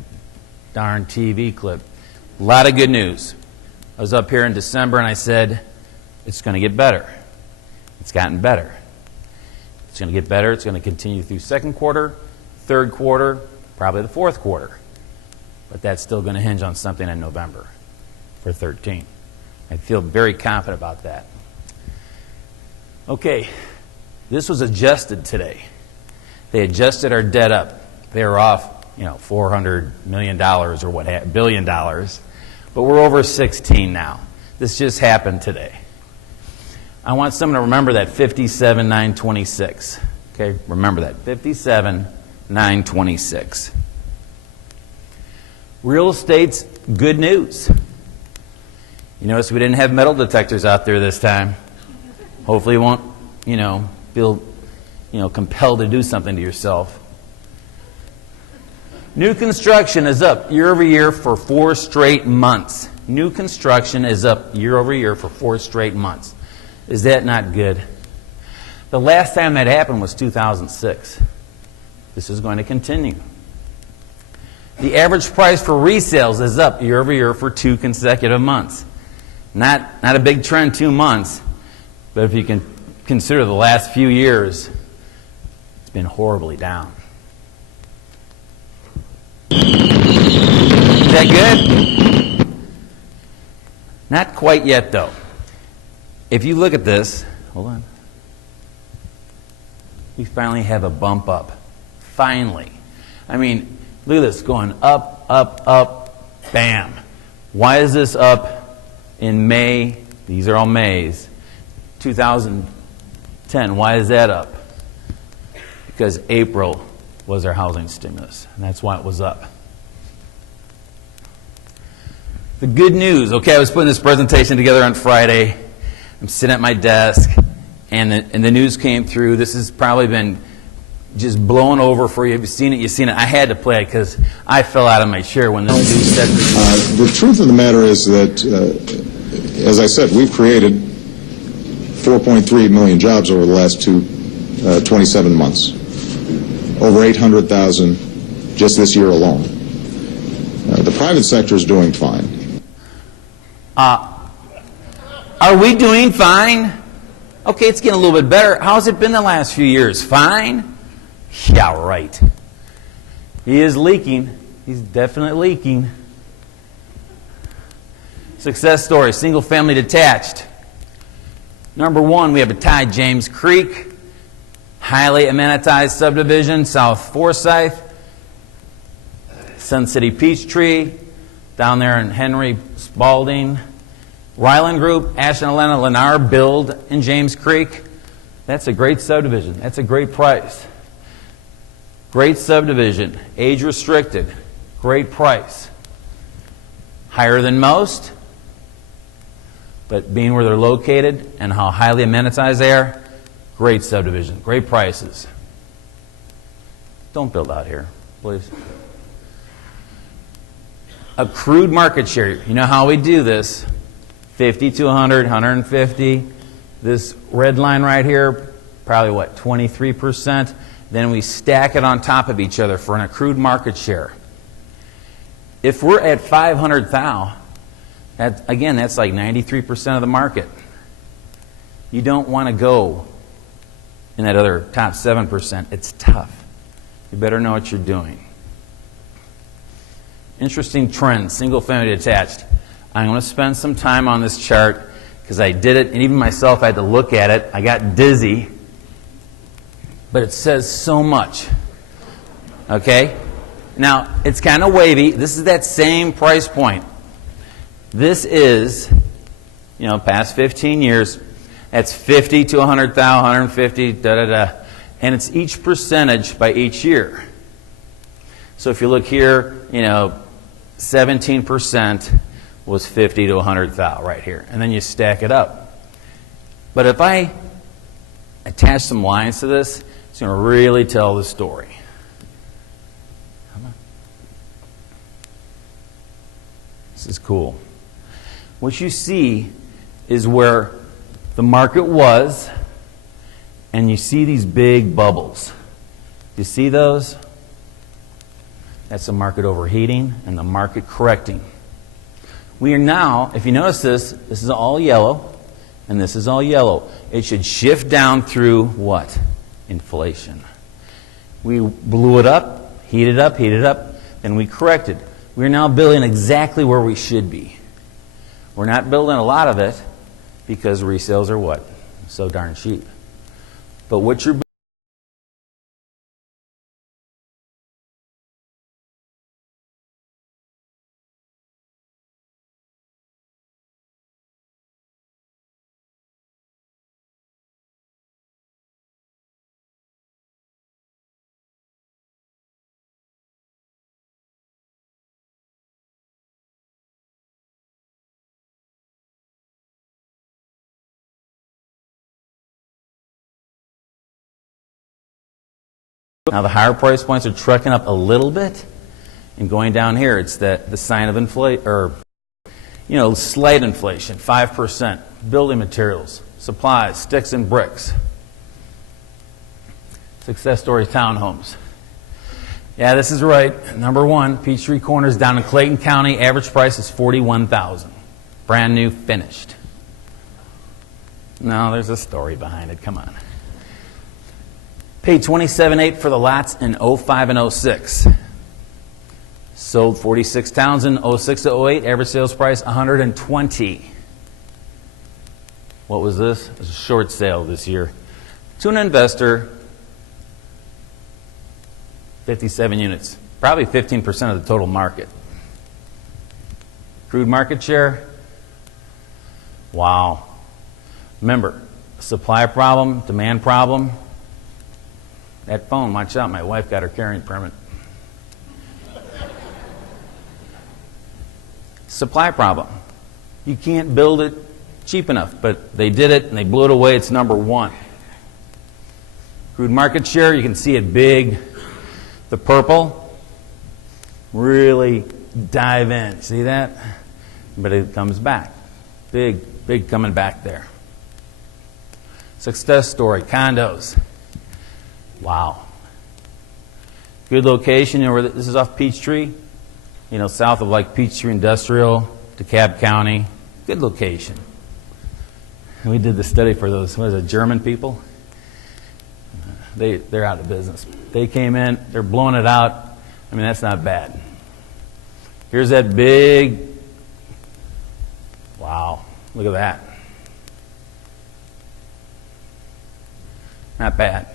darn TV clip. A lot of good news. I was up here in December and I said, it's going to get better. It's gotten better. It's going to get better. It's going to continue through second quarter, third quarter, probably the fourth quarter. But that's still going to hinge on something in November for 13. I feel very confident about that. Okay, this was adjusted today. They adjusted our debt up. They were off, $400 million or $1 billion. But we're over 16 now. This just happened today. I want someone to remember that 57,926. Okay, remember that 57,926. Real estate's good news. You notice we didn't have metal detectors out there this time. Hopefully you won't, feel compelled to do something to yourself. New construction is up year over year for 4 straight months. New construction is up year over year for 4 straight months. Is that not good? The last time that happened was 2006. This is going to continue. The average price for resales is up year over year for 2 consecutive months. Not a big trend, 2 months, but if you can consider the last few years, it's been horribly down. Is that good? Not quite yet, though. If you look at this, hold on. We finally have a bump up. Finally. I mean, look at this, going up, up, up, bam. Why is this up in May? These are all Mays. 2010, why is that up? Because April was our housing stimulus, and that's why it was up. The good news, okay, I was putting this presentation together on Friday. I'm sitting at my desk, and the news came through. This has probably been just blown over for you. Have you seen it? You've seen it. I had to play it because I fell out of my chair when this news said this. The truth of the matter is that, as I said, we've created 4.3 million jobs over the last 27 months. Over 800,000 just this year alone. The private sector is doing fine. Are we doing fine? Okay, it's getting a little bit better. How's it been the last few years? Fine? Yeah, right. He is leaking. He's definitely leaking. Success story, single family detached. Number 1, we have a tie, James Creek. Highly amenitized subdivision, South Forsyth. Sun City Peachtree, down there in Henry Spalding. Ryland Group, Ashland, Atlanta, Lennar build in James Creek. That's a great subdivision. That's a great price. Great subdivision, age restricted, great price. Higher than most? But being where they're located and how highly amenitized they are, great subdivision, great prices. Don't build out here, please. Accrued market share. You know how we do this. 50 to 100, 150. This red line right here, probably what, 23%. Then we stack it on top of each other for an accrued market share. If we're at 500,000, again, that's like 93% of the market. You don't want to go in that other top 7%. It's tough. You better know what you're doing. Interesting trend, single-family detached. I'm going to spend some time on this chart because I did it, and even myself I had to look at it. I got dizzy, but it says so much. Okay? Now, it's kind of wavy. This is that same price point. This is, past 15 years. That's 50 to 100,000, 150, da-da-da. And it's each percentage by each year. So if you look here, 17% was 50 to 100,000 right here. And then you stack it up. But if I attach some lines to this, it's going to really tell the story. This is cool. What you see is where the market was, and you see these big bubbles. You see those? That's the market overheating and the market correcting. We are now, if you notice this is all yellow, and this is all yellow. It should shift down through what? Inflation. We blew it up, heated up, then we corrected. We're now building exactly where we should be. We're not building a lot of it because resales are what? So darn cheap. But what you're now the higher price points are trucking up a little bit and going down here. It's the sign of inflation, or slight inflation, 5%. Building materials, supplies, sticks and bricks. Success story townhomes. Yeah, this is right. Number one, Peachtree Corners down in Clayton County. Average price is $41,000. Brand new, finished. No, there's a story behind it. Come on. Paid $27,800 for the lots in 05 and 06. Sold 46 towns in 06 to 08. Average sales price $120,000. What was this? It was a short sale this year. To an investor, 57 units. Probably 15% of the total market. Crude market share? Wow. Remember, supply problem, demand problem. That phone, watch out, my wife got her carrying permit. Supply problem. You can't build it cheap enough, but they did it and they blew it away. It's number one. Crude market share, you can see it big. The purple, really dive in. See that? But it comes back. Big coming back there. Success story, condos. Wow. Good location. This is off Peachtree, south of like Peachtree Industrial, DeKalb County. Good location. And we did the study for those, German people? They're out of business. They came in, they're blowing it out. I mean, that's not bad. Here's that big, wow, look at that. Not bad.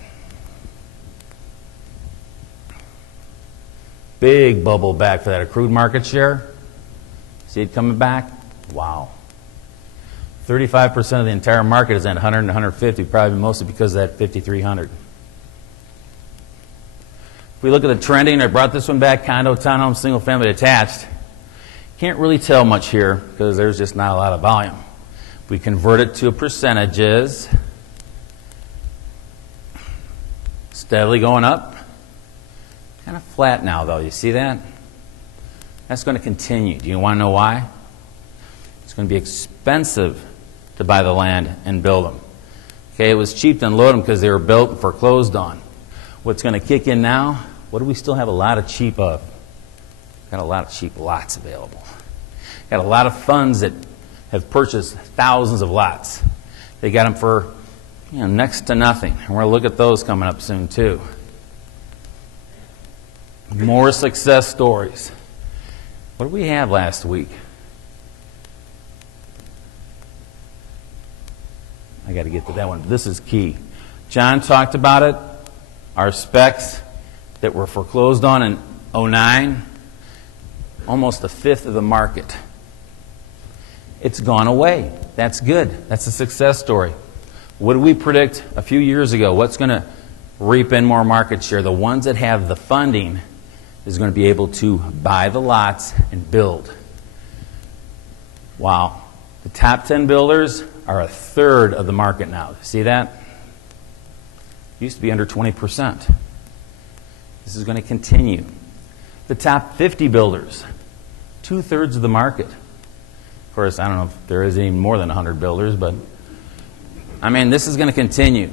Big bubble back for that accrued market share. See it coming back? Wow. 35% of the entire market is at 100 and 150, probably mostly because of that 5,300. If we look at the trending, I brought this one back, condo, townhome, single family detached. Can't really tell much here because there's just not a lot of volume. If We convert it to percentages. Steadily going up. Kind of flat now, though. You see that? That's going to continue. Do you want to know why? It's going to be expensive to buy the land and build them. Okay, it was cheap to unload them because they were built and foreclosed on. What's going to kick in now? What do we still have a lot of cheap of? Got a lot of cheap lots available. Got a lot of funds that have purchased thousands of lots. They got them for next to nothing. And we're going to look at those coming up soon too. More success stories. What did we have last week? I got to get to that one. This is key. John talked about it. Our specs that were foreclosed on in 2009, almost a fifth of the market. It's gone away. That's good. That's a success story. What did we predict a few years ago? What's going to reap in more market share? The ones that have the funding is going to be able to buy the lots and build. Wow. The top 10 builders are a third of the market now. See that? Used to be under 20%. This is going to continue. The top 50 builders, 2/3 of the market. Of course, I don't know if there is any more than 100 builders, but I mean, this is going to continue.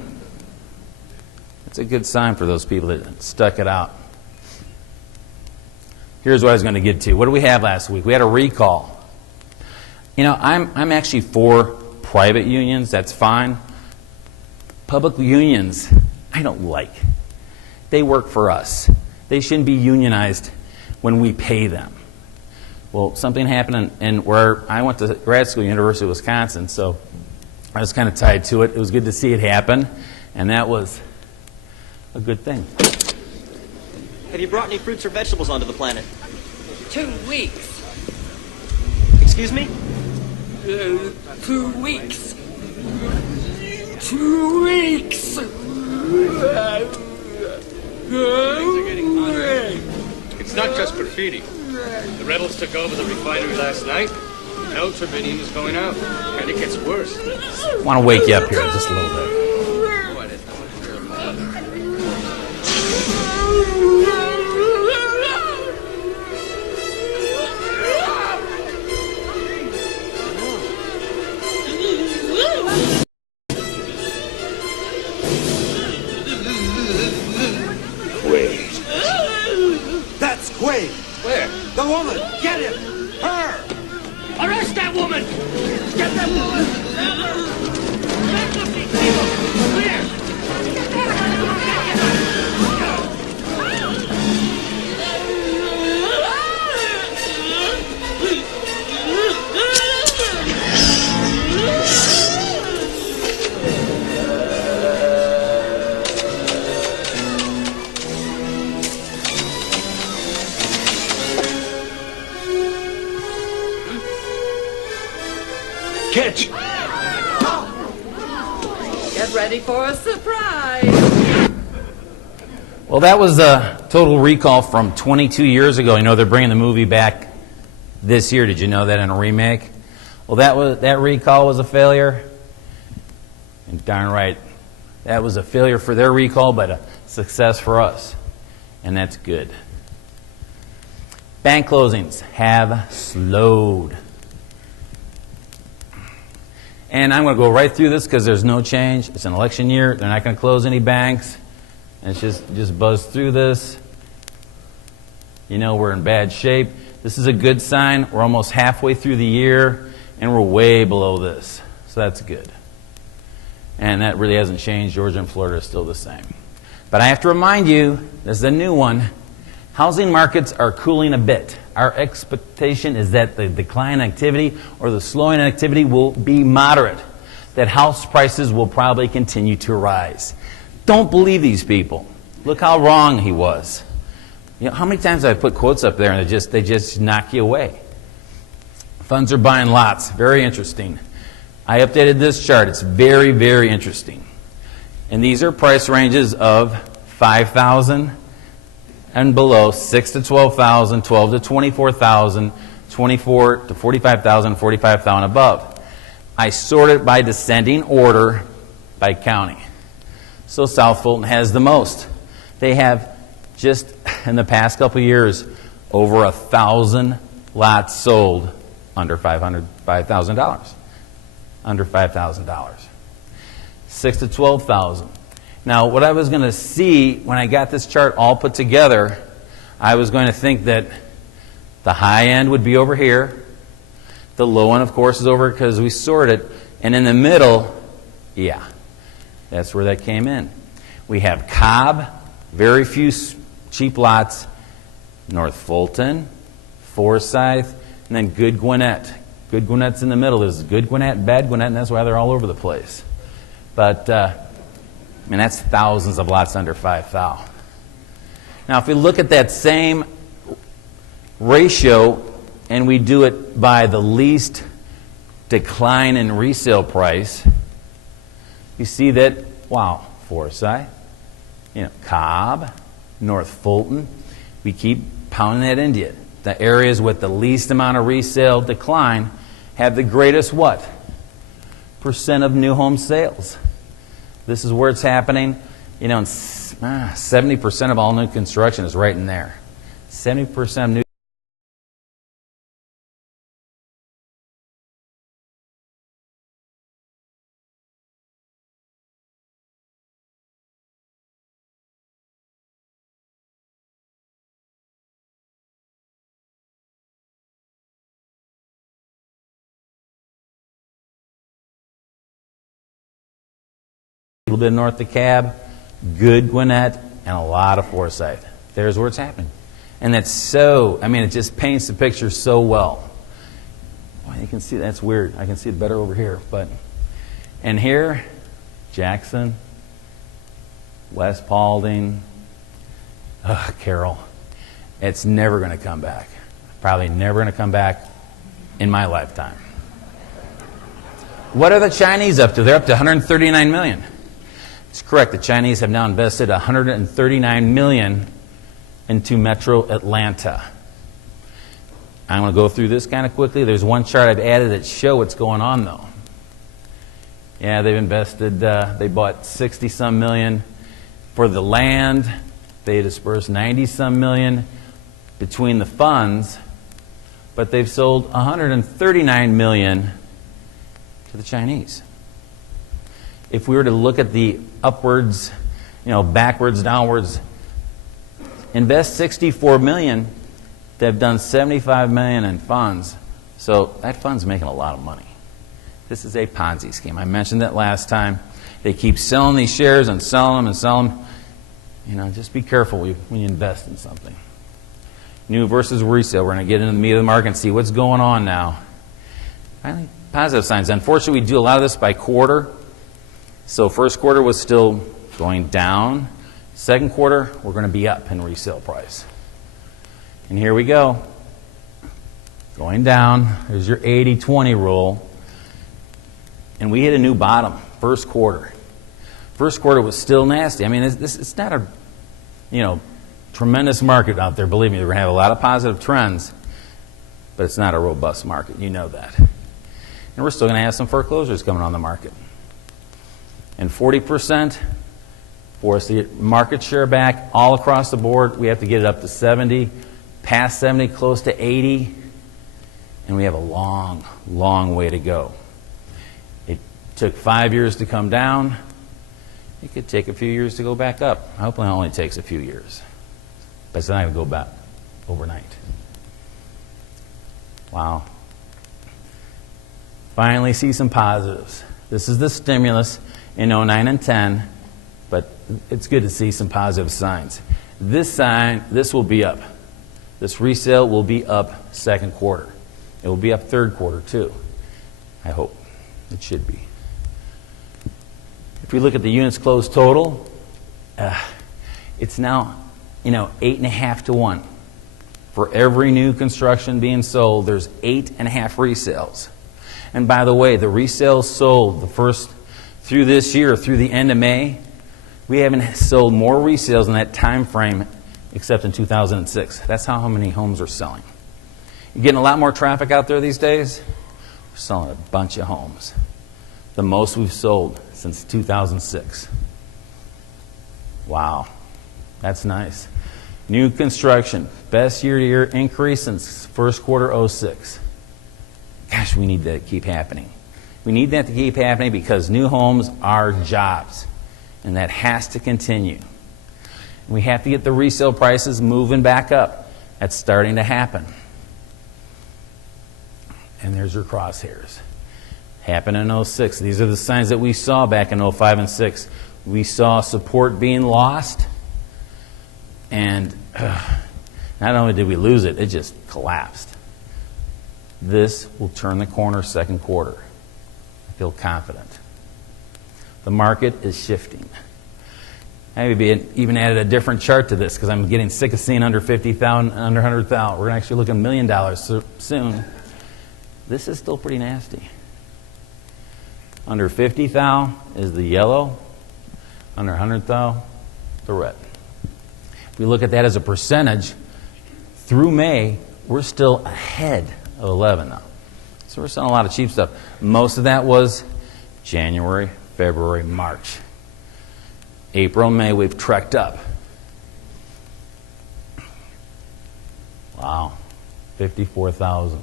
It's a good sign for those people that stuck it out. Here's what I was going to get to. What did we have last week? We had a recall. I'm actually for private unions. That's fine. Public unions, I don't like. They work for us. They shouldn't be unionized when we pay them. Well, something happened in where I went to grad school, University of Wisconsin, so I was kind of tied to it. It was good to see it happen, and that was a good thing. Have you brought any fruits or vegetables onto the planet? 2 weeks. Excuse me? 2 weeks. 2 weeks. It's not just graffiti. The rebels took over the refinery last night. No tribunium is going out. And it gets worse. I want to wake you up here just a little bit. That's Quaid. Where? The woman. Get him. Her. Arrest that woman! Get that woman! Back up these people! Clear! Catch. Get ready for a surprise! Well, that was a total recall from 22 years ago. They're bringing the movie back this year. Did you know that in a remake? Well, that recall was a failure. And darn right, that was a failure for their recall, but a success for us. And that's good. Bank closings have slowed. And I'm going to go right through this because there's no change. It's an election year. They're not going to close any banks. And it's just buzz through this. We're in bad shape. This is a good sign. We're almost halfway through the year, and we're way below this. So that's good. And that really hasn't changed. Georgia and Florida are still the same. But I have to remind you, this is a new one. Housing markets are cooling a bit. Our expectation is that the decline in activity or the slowing in activity will be moderate, that house prices will probably continue to rise. Don't believe these people. Look how wrong he was. How many times have I put quotes up there and they just knock you away? Funds are buying lots. Very interesting. I updated this chart. It's very, very interesting. And these are price ranges of $5,000 and below, $6,000 to $12,000, $12,000 to $24,000, $24,000 to $45,000, $45,000 above. I sort it by descending order by county. So South Fulton has the most. They have just in the past couple of years over 1,000 lots sold under $5,000. Under $5,000. 6,000 to 12,000. Now, what I was going to see when I got this chart all put together, I was going to think that the high end would be over here. The low end, of course, is over because we sorted. And in the middle, yeah, that's where that came in. We have Cobb, very few cheap lots, North Fulton, Forsyth, and then Good Gwinnett. Good Gwinnett's in the middle. There's Good Gwinnett, Bad Gwinnett, and that's why they're all over the place. But, that's thousands of lots under 5,000. Now, if we look at that same ratio and we do it by the least decline in resale price, you see that, wow, Forsyth, Cobb, North Fulton, we keep pounding that into it. The areas with the least amount of resale decline have the greatest what? Percent of new home sales. This is where it's happening. 70% of all new construction is right in there. 70% of new a little bit north of Cab, Good Gwinnett, and a lot of Forsyth. There's where it's happening. And that's so, it just paints the picture so well. Boy, you can see that's weird. I can see it better over here. And here, Jackson, West Paulding, Carroll. It's never going to come back. Probably never going to come back in my lifetime. What are the Chinese up to? They're up to $139 million. It's correct. The Chinese have now invested $139 million into Metro Atlanta. I'm going to go through this kind of quickly. There's one chart I've added that shows what's going on, though. Yeah, they've invested, they bought 60-some million for the land. They dispersed 90-some million between the funds, but they've sold $139 million to the Chinese. If we were to look at the upwards, backwards, downwards, invest $64 million, they've done $75 million in funds. So that fund's making a lot of money. This is a Ponzi scheme. I mentioned that last time. They keep selling these shares and selling them and selling them. Just be careful when you invest in something. New versus resale. We're going to get into the meat of the market and see what's going on now. Finally, positive signs. Unfortunately, we do a lot of this by quarter. So first quarter was still going down. Second quarter, we're going to be up in resale price. And here we go. Going down. There's your 80-20 rule. And we hit a new bottom, first quarter. First quarter was still nasty. It's not a, tremendous market out there. Believe me, we're going to have a lot of positive trends, but it's not a robust market. You know that. And we're still going to have some foreclosures coming on the market. And 40% for us to get market share back all across the board, we have to get it up to 70, past 70, close to 80, and we have a long, long way to go. It took 5 years to come down. It could take a few years to go back up. Hopefully it only takes a few years. But it's not going to go back overnight. Wow. Finally see some positives. This is the stimulus in 09 and 10, but it's good to see some positive signs. This will be up. This resale will be up second quarter. It will be up third quarter too. I hope. It should be. If we look at the units closed total, it's now 8.5 to 1. For every new construction being sold, there's 8.5 resales. And by the way, the resales sold through this year, through the end of May, we haven't sold more resales in that time frame except in 2006. That's how many homes are selling. You're getting a lot more traffic out there these days. We're selling a bunch of homes. the most we've sold since 2006. Wow, that's nice. New construction, best year-to-year increase since first quarter '06. Gosh, we need that to keep happening. We need that to keep happening because new homes are jobs, and that has to continue. We have to get the resale prices moving back up. That's starting to happen. And there's your crosshairs. Happened in '06. These are the signs that we saw back in '05 and '06. We saw support being lost, and not only did we lose it, it just collapsed. This will turn the corner second quarter. I feel confident. The market is shifting. I maybe even added a different chart to this because I'm getting sick of seeing under 50,000, under 100,000. We're going to actually look at $1 million soon. This is still pretty nasty. Under 50,000 is the yellow. Under 100,000, the red. If we look at that as a percentage, through May, we're still ahead of 11 now. So we're selling a lot of cheap stuff. Most of that was January, February, March. April, May, we've trekked up. Wow, 54,000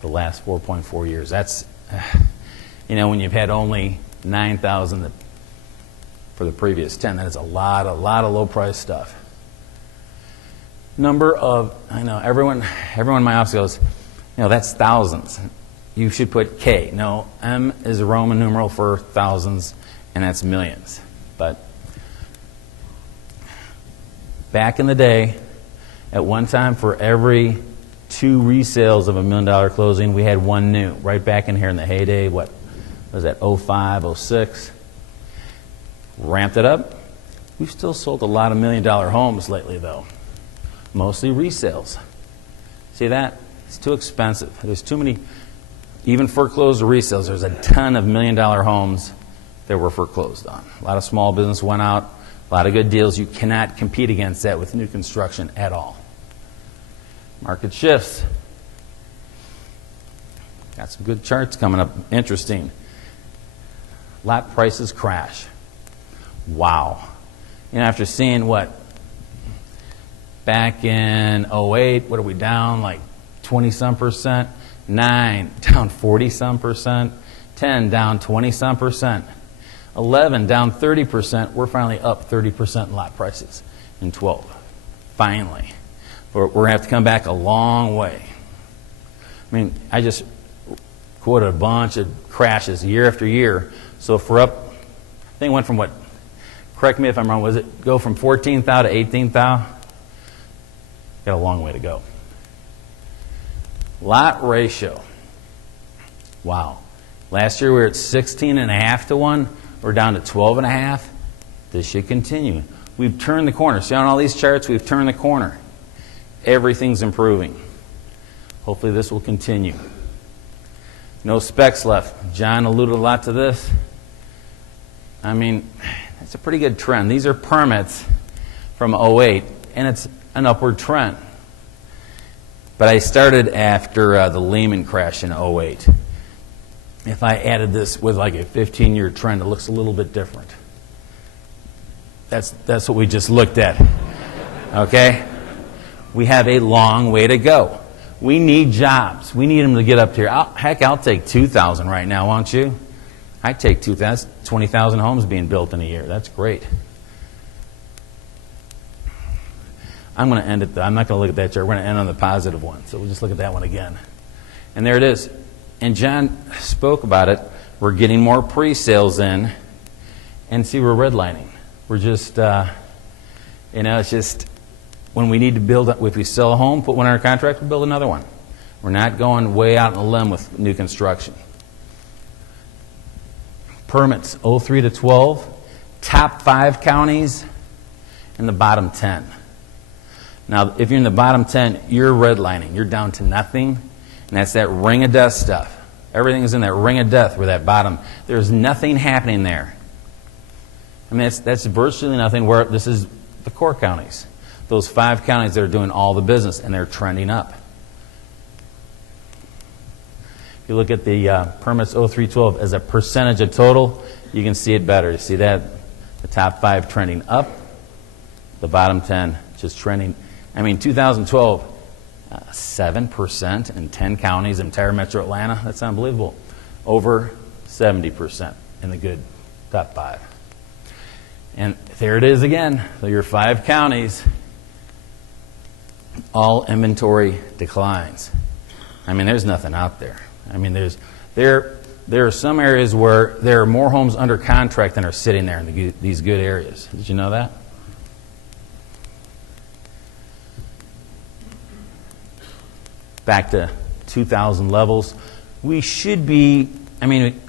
the last 4.4 years. That's, when you've had only 9,000 for the previous 10, that is a lot of low-price stuff. Number of, I know, everyone in my office goes, that's thousands. You should put K. No, M is a Roman numeral for thousands, and that's millions. But back in the day, at one time, for every 2 resales of $1 million closing, we had 1 new. Right back in here in the heyday, what was that, '05, '06? Ramped it up. We've still sold a lot of $1 million homes lately, though. Mostly resales. See that? It's too expensive. There's too many, even foreclosed resales. There's a ton of $1 million homes that were foreclosed on. A lot of small business went out. A lot of good deals. You cannot compete against that with new construction at all. Market shifts. Got some good charts coming up. Interesting. Lot prices crash. Wow. After seeing back in '08, what are we down? Like 20-some percent. 9 down 40-some percent. 10 down 20-some percent. 11 down 30%. We're finally up 30% in lot prices in 12. Finally. We're going to have to come back a long way. I just quoted a bunch of crashes year after year. So if we're up, I think it went from correct me if I'm wrong, was it go from 14,000 to 18,000? Got a long way to go. Lot ratio. Wow. Last year we were at 16.5 to 1. We're down to 12.5. This should continue. We've turned the corner. See on all these charts, we've turned the corner. Everything's improving. Hopefully this will continue. No specs left. John alluded a lot to this. It's a pretty good trend. These are permits from '08, and it's an upward trend. But I started after the Lehman crash in '08. If I added this with like a 15-year trend, it looks a little bit different. That's what we just looked at. Okay? We have a long way to go. We need jobs. We need them to get up here. I'll take 2,000 right now, won't you? I take 2,000. 20,000 homes being built in a year. That's great. I'm going to end it, though. I'm not going to look at that chart. We're going to end on the positive one. So we'll just look at that one again. And there it is. And John spoke about it. We're getting more pre-sales in. And see, we're redlining. We're just, it's just when we need to build, if we sell a home, put one under contract, we'll build another one. We're not going way out on a limb with new construction. Permits, 03 to 12, top 5 counties, and the bottom 10. Now, if you're in the bottom 10, you're redlining. You're down to nothing, and that's that ring of death stuff. Everything is in that ring of death where that bottom. There's nothing happening there. That's virtually nothing where this is the core counties. Those 5 counties that are doing all the business, and they're trending up. If you look at the permits 0312 as a percentage of total, you can see it better. You see that? The top 5 trending up, the bottom 10 just trending. I mean, 2012, 7% in 10 counties, entire metro Atlanta. That's unbelievable. Over 70% in the good top 5. And there it is again. So your 5 counties, all inventory declines. I mean, there's nothing out there. I mean, there are some areas where there are more homes under contract than are sitting there in these good areas. Did you know that? Back to 2000 levels. We should be, I mean,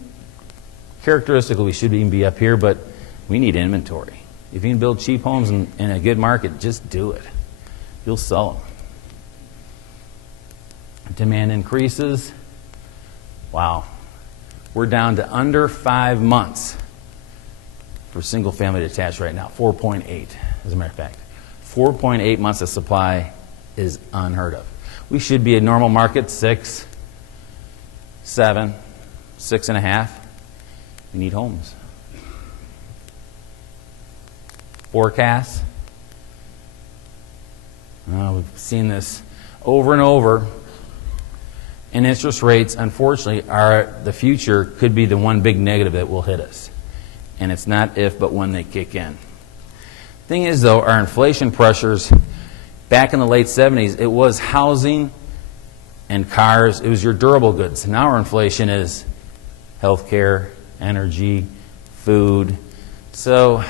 characteristically, we should even be up here, but we need inventory. If you can build cheap homes in a good market, just do it. You'll sell them. Demand increases. Wow. We're down to under 5 months for single-family detached right now. 4.8, as a matter of fact. 4.8 months of supply is unheard of. We should be a normal market, 6, 7, 6.5. We need homes. Forecasts. We've seen this over and over. And interest rates, unfortunately, are the future, could be the one big negative that will hit us. And it's not if, but when they kick in. Thing is, though, our inflation pressures, back in the late 70s, it was housing and cars. It was your durable goods. Now our inflation is healthcare, energy, food. So I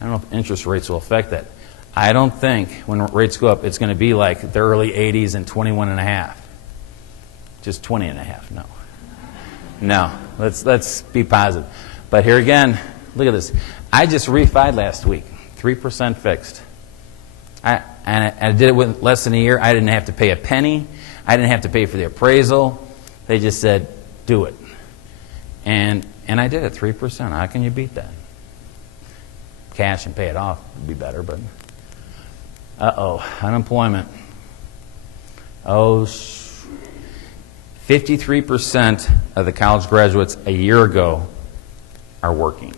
don't know if interest rates will affect that. I don't think when rates go up, it's going to be like the early 80s and 21.5. Just 20.5. No. No. Let's be positive. But here again, look at this. I just refied last week, 3% fixed. I did it with less than a year. I didn't have to pay a penny. I didn't have to pay for the appraisal. They just said, do it. And I did it, 3%. How can you beat that? Cash and pay it off would be better, but unemployment. 53% of the college graduates a year ago are working.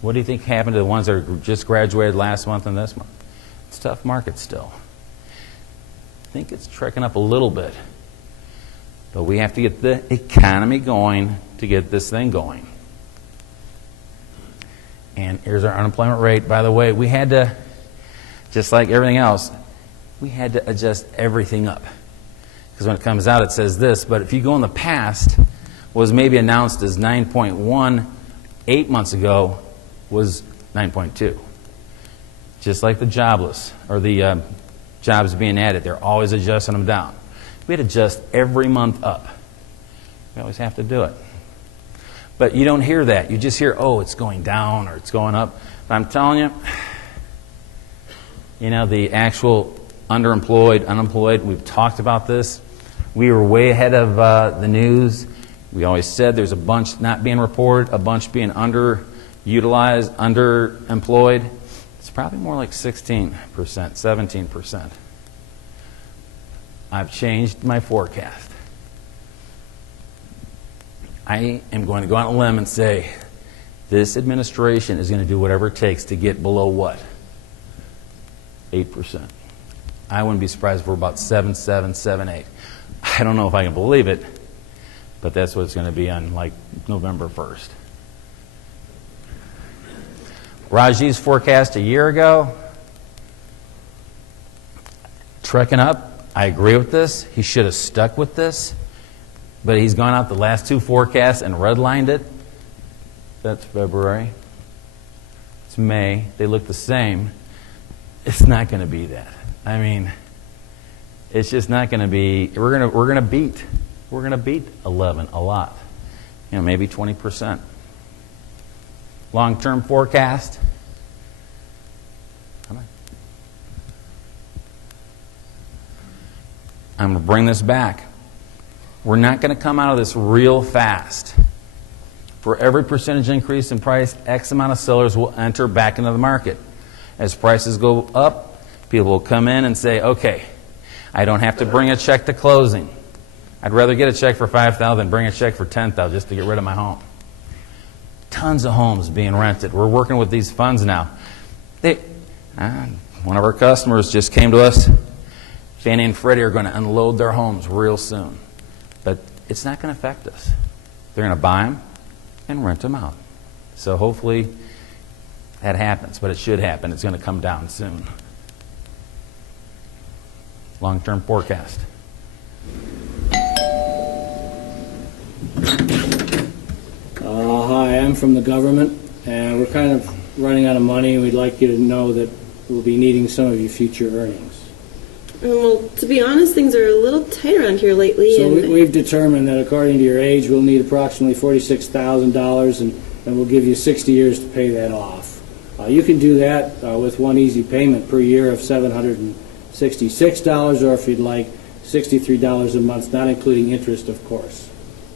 What do you think happened to the ones that just graduated last month and this month? It's a tough market still. I think it's trekking up a little bit. But we have to get the economy going to get this thing going. And here's our unemployment rate. By the way, we had to, just like everything else, we had to adjust everything up. Because when it comes out, it says this. But if you go in the past, was maybe announced as 9.1 8 months ago was 9.2. Just like the jobless, or the jobs being added, they're always adjusting them down. We had to adjust every month up. We always have to do it. But you don't hear that. You just hear, oh, it's going down or it's going up. But I'm telling you, the actual underemployed, unemployed, we've talked about this. We were way ahead of the news. We always said there's a bunch not being reported, a bunch being underutilized, underemployed. It's probably more like 16%, 17%. I've changed my forecast. I am going to go out on a limb and say this administration is going to do whatever it takes to get below what? 8%. I wouldn't be surprised if we're about 7, 8. I don't know if I can believe it, but that's what it's going to be on like November 1st. Raji's forecast a year ago, trekking up. I agree with this. He should have stuck with this, but he's gone out the last 2 forecasts and redlined it. That's February. It's May. They look the same. It's not going to be that. I mean, it's just not going to be. We're going to beat 11 a lot. Maybe 20%. Long-term forecast. I'm going to bring this back. We're not going to come out of this real fast. For every percentage increase in price, X amount of sellers will enter back into the market. As prices go up, people will come in and say, okay, I don't have to bring a check to closing. I'd rather get a check for $5,000 than bring a check for $10,000 just to get rid of my home. Tons of homes being rented. We're working with these funds now. One of our customers just came to us. Fannie and Freddie are going to unload their homes real soon. But it's not going to affect us. They're going to buy them and rent them out. So hopefully that happens, but it should happen. It's going to come down soon. Long-term forecast. Hi, I'm from the government, and we're kind of running out of money, and we'd like you to know that we'll be needing some of your future earnings. Well, to be honest, things are a little tight around here lately. So we've determined that according to your age, we'll need approximately $46,000, and we'll give you 60 years to pay that off. You can do that with one easy payment per year of $766, or if you'd like, $63 a month, not including interest, of course.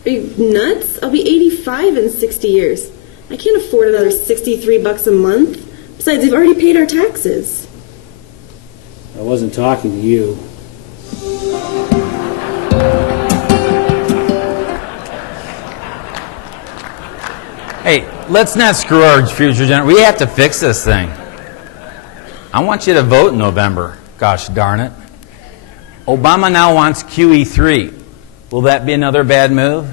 Are you nuts? I'll be 85 in 60 years. I can't afford another $63 a month. Besides, we've already paid our taxes. I wasn't talking to you. Hey, let's not screw our future generation. We have to fix this thing. I want you to vote in November. Gosh darn it. Obama now wants QE3. Will that be another bad move?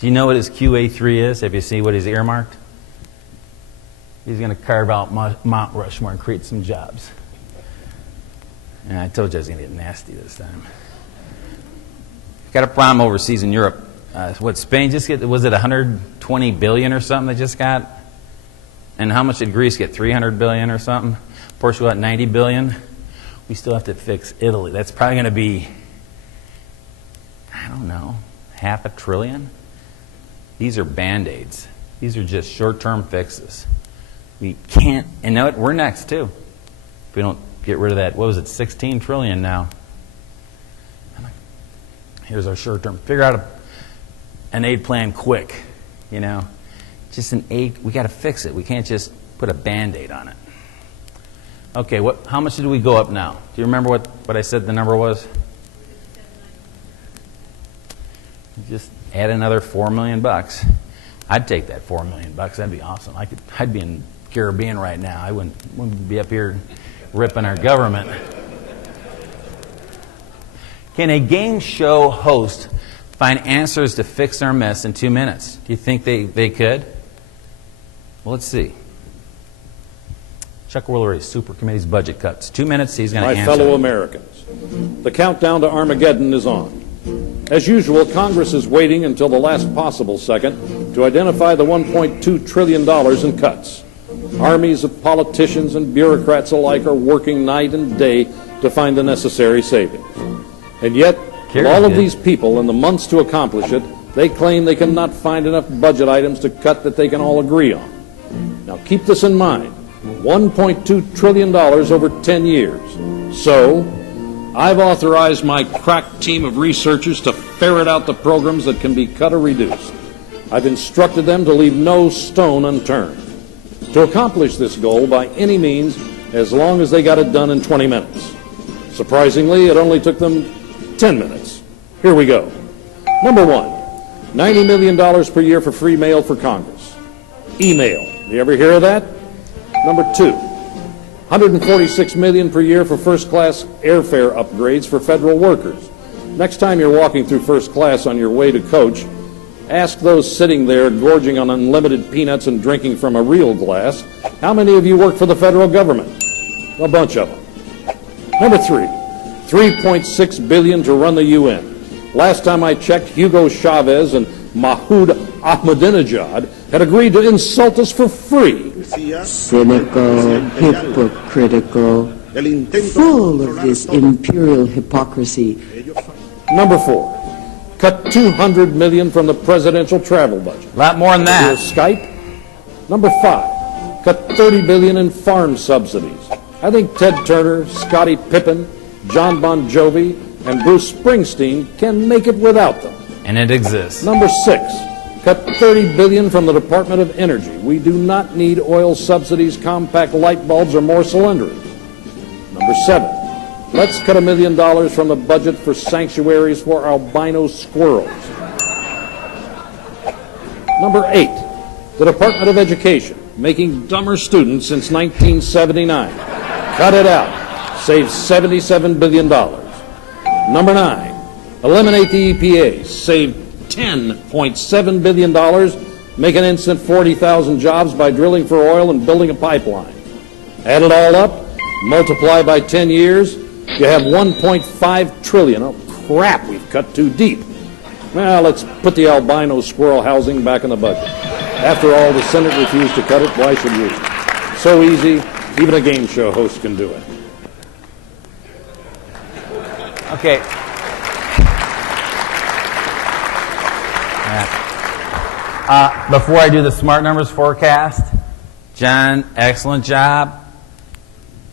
Do you know what his QA3 is? Have you seen what he's earmarked? He's going to carve out Mount Rushmore and create some jobs. And I told you I was going to get nasty this time. Got a problem overseas in Europe. What Spain just get? Was it 120 billion or something they just got? And how much did Greece get? 300 billion or something? Portugal got 90 billion. We still have to fix Italy. That's probably going to be, I don't know, $500 billion. These are Band-Aids. These are just short-term fixes. We can't, and now we're next too. If we don't get rid of that, what was it, 16 trillion now. Here's our short-term. Figure out an aid plan quick, you know. Just an aid, we got to fix it. We can't just put a Band-Aid on it. Okay, how much did we go up now? Do you remember what I said the number was? Just add another $4 million. I'd take that $4 million. That'd be awesome. I'd be in Caribbean right now. I wouldn't be up here ripping our government. Can a game show host find answers to fix our mess in 2 minutes? Do you think they could? Well, let's see. Chuck Woolery, Super Committee's budget cuts. 2 minutes, he's going to answer. My fellow Americans, the countdown to Armageddon is on. As usual, Congress is waiting until the last possible second to identify the $1.2 trillion in cuts. Armies of politicians and bureaucrats alike are working night and day to find the necessary savings. And yet, with all of these people and the months to accomplish it, they claim they cannot find enough budget items to cut that they can all agree on. Now keep this in mind. $1.2 trillion over 10 years. So, I've authorized my crack team of researchers to ferret out the programs that can be cut or reduced. I've instructed them to leave no stone unturned. To accomplish this goal by any means, as long as they got it done in 20 minutes. Surprisingly, it only took them 10 minutes. Here we go. Number one, $90 million per year for free mail for Congress. Email. Do you ever hear of that? Number two, $146 million per year for first-class airfare upgrades for federal workers. Next time you're walking through first class on your way to coach, ask those sitting there gorging on unlimited peanuts and drinking from a real glass, how many of you work for the federal government? A bunch of them. Number three, $3.6 billion to run the UN. Last time I checked, Hugo Chavez and Mahmoud Ahmadinejad had agreed to insult us for free. Cynical, hypocritical, full of this imperial hypocrisy. Number four, cut $200 million from the presidential travel budget. A lot more than that. Skype. Number five, cut $30 billion in farm subsidies. I think Ted Turner, Scottie Pippen, John Bon Jovi, and Bruce Springsteen can make it without them. And it exists. Number six, cut $30 billion from the Department of Energy. We do not need oil subsidies, compact light bulbs, or more cylinders. Number seven, Let's cut $1 million from the budget for sanctuaries for albino squirrels. Number 8, the Department of Education, making dumber students since 1979. Cut it out. Save $77 billion. Number 9, eliminate the EPA. Save $10.7 billion. Make an instant 40,000 jobs by drilling for oil and building a pipeline. Add it all up, multiply by 10 years, you have $1.5 trillion. Oh, crap, we've cut too deep. Well, let's put the albino squirrel housing back in the budget. After all, the Senate refused to cut it. Why should we? So easy, even a game show host can do it. Okay. Before I do the Smart Numbers forecast, John, excellent job.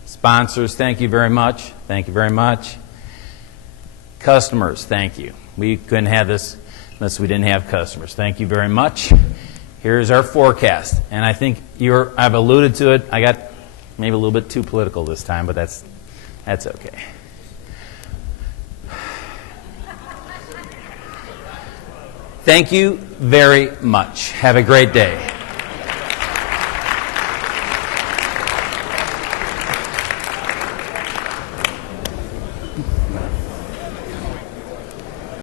Sponsors, thank you very much. Thank you very much. Customers, thank you. We couldn't have this unless we didn't have customers. Thank you very much. Here's our forecast. And I think I've alluded to it. I got maybe a little bit too political this time, but that's okay. Thank you very much. Have a great day.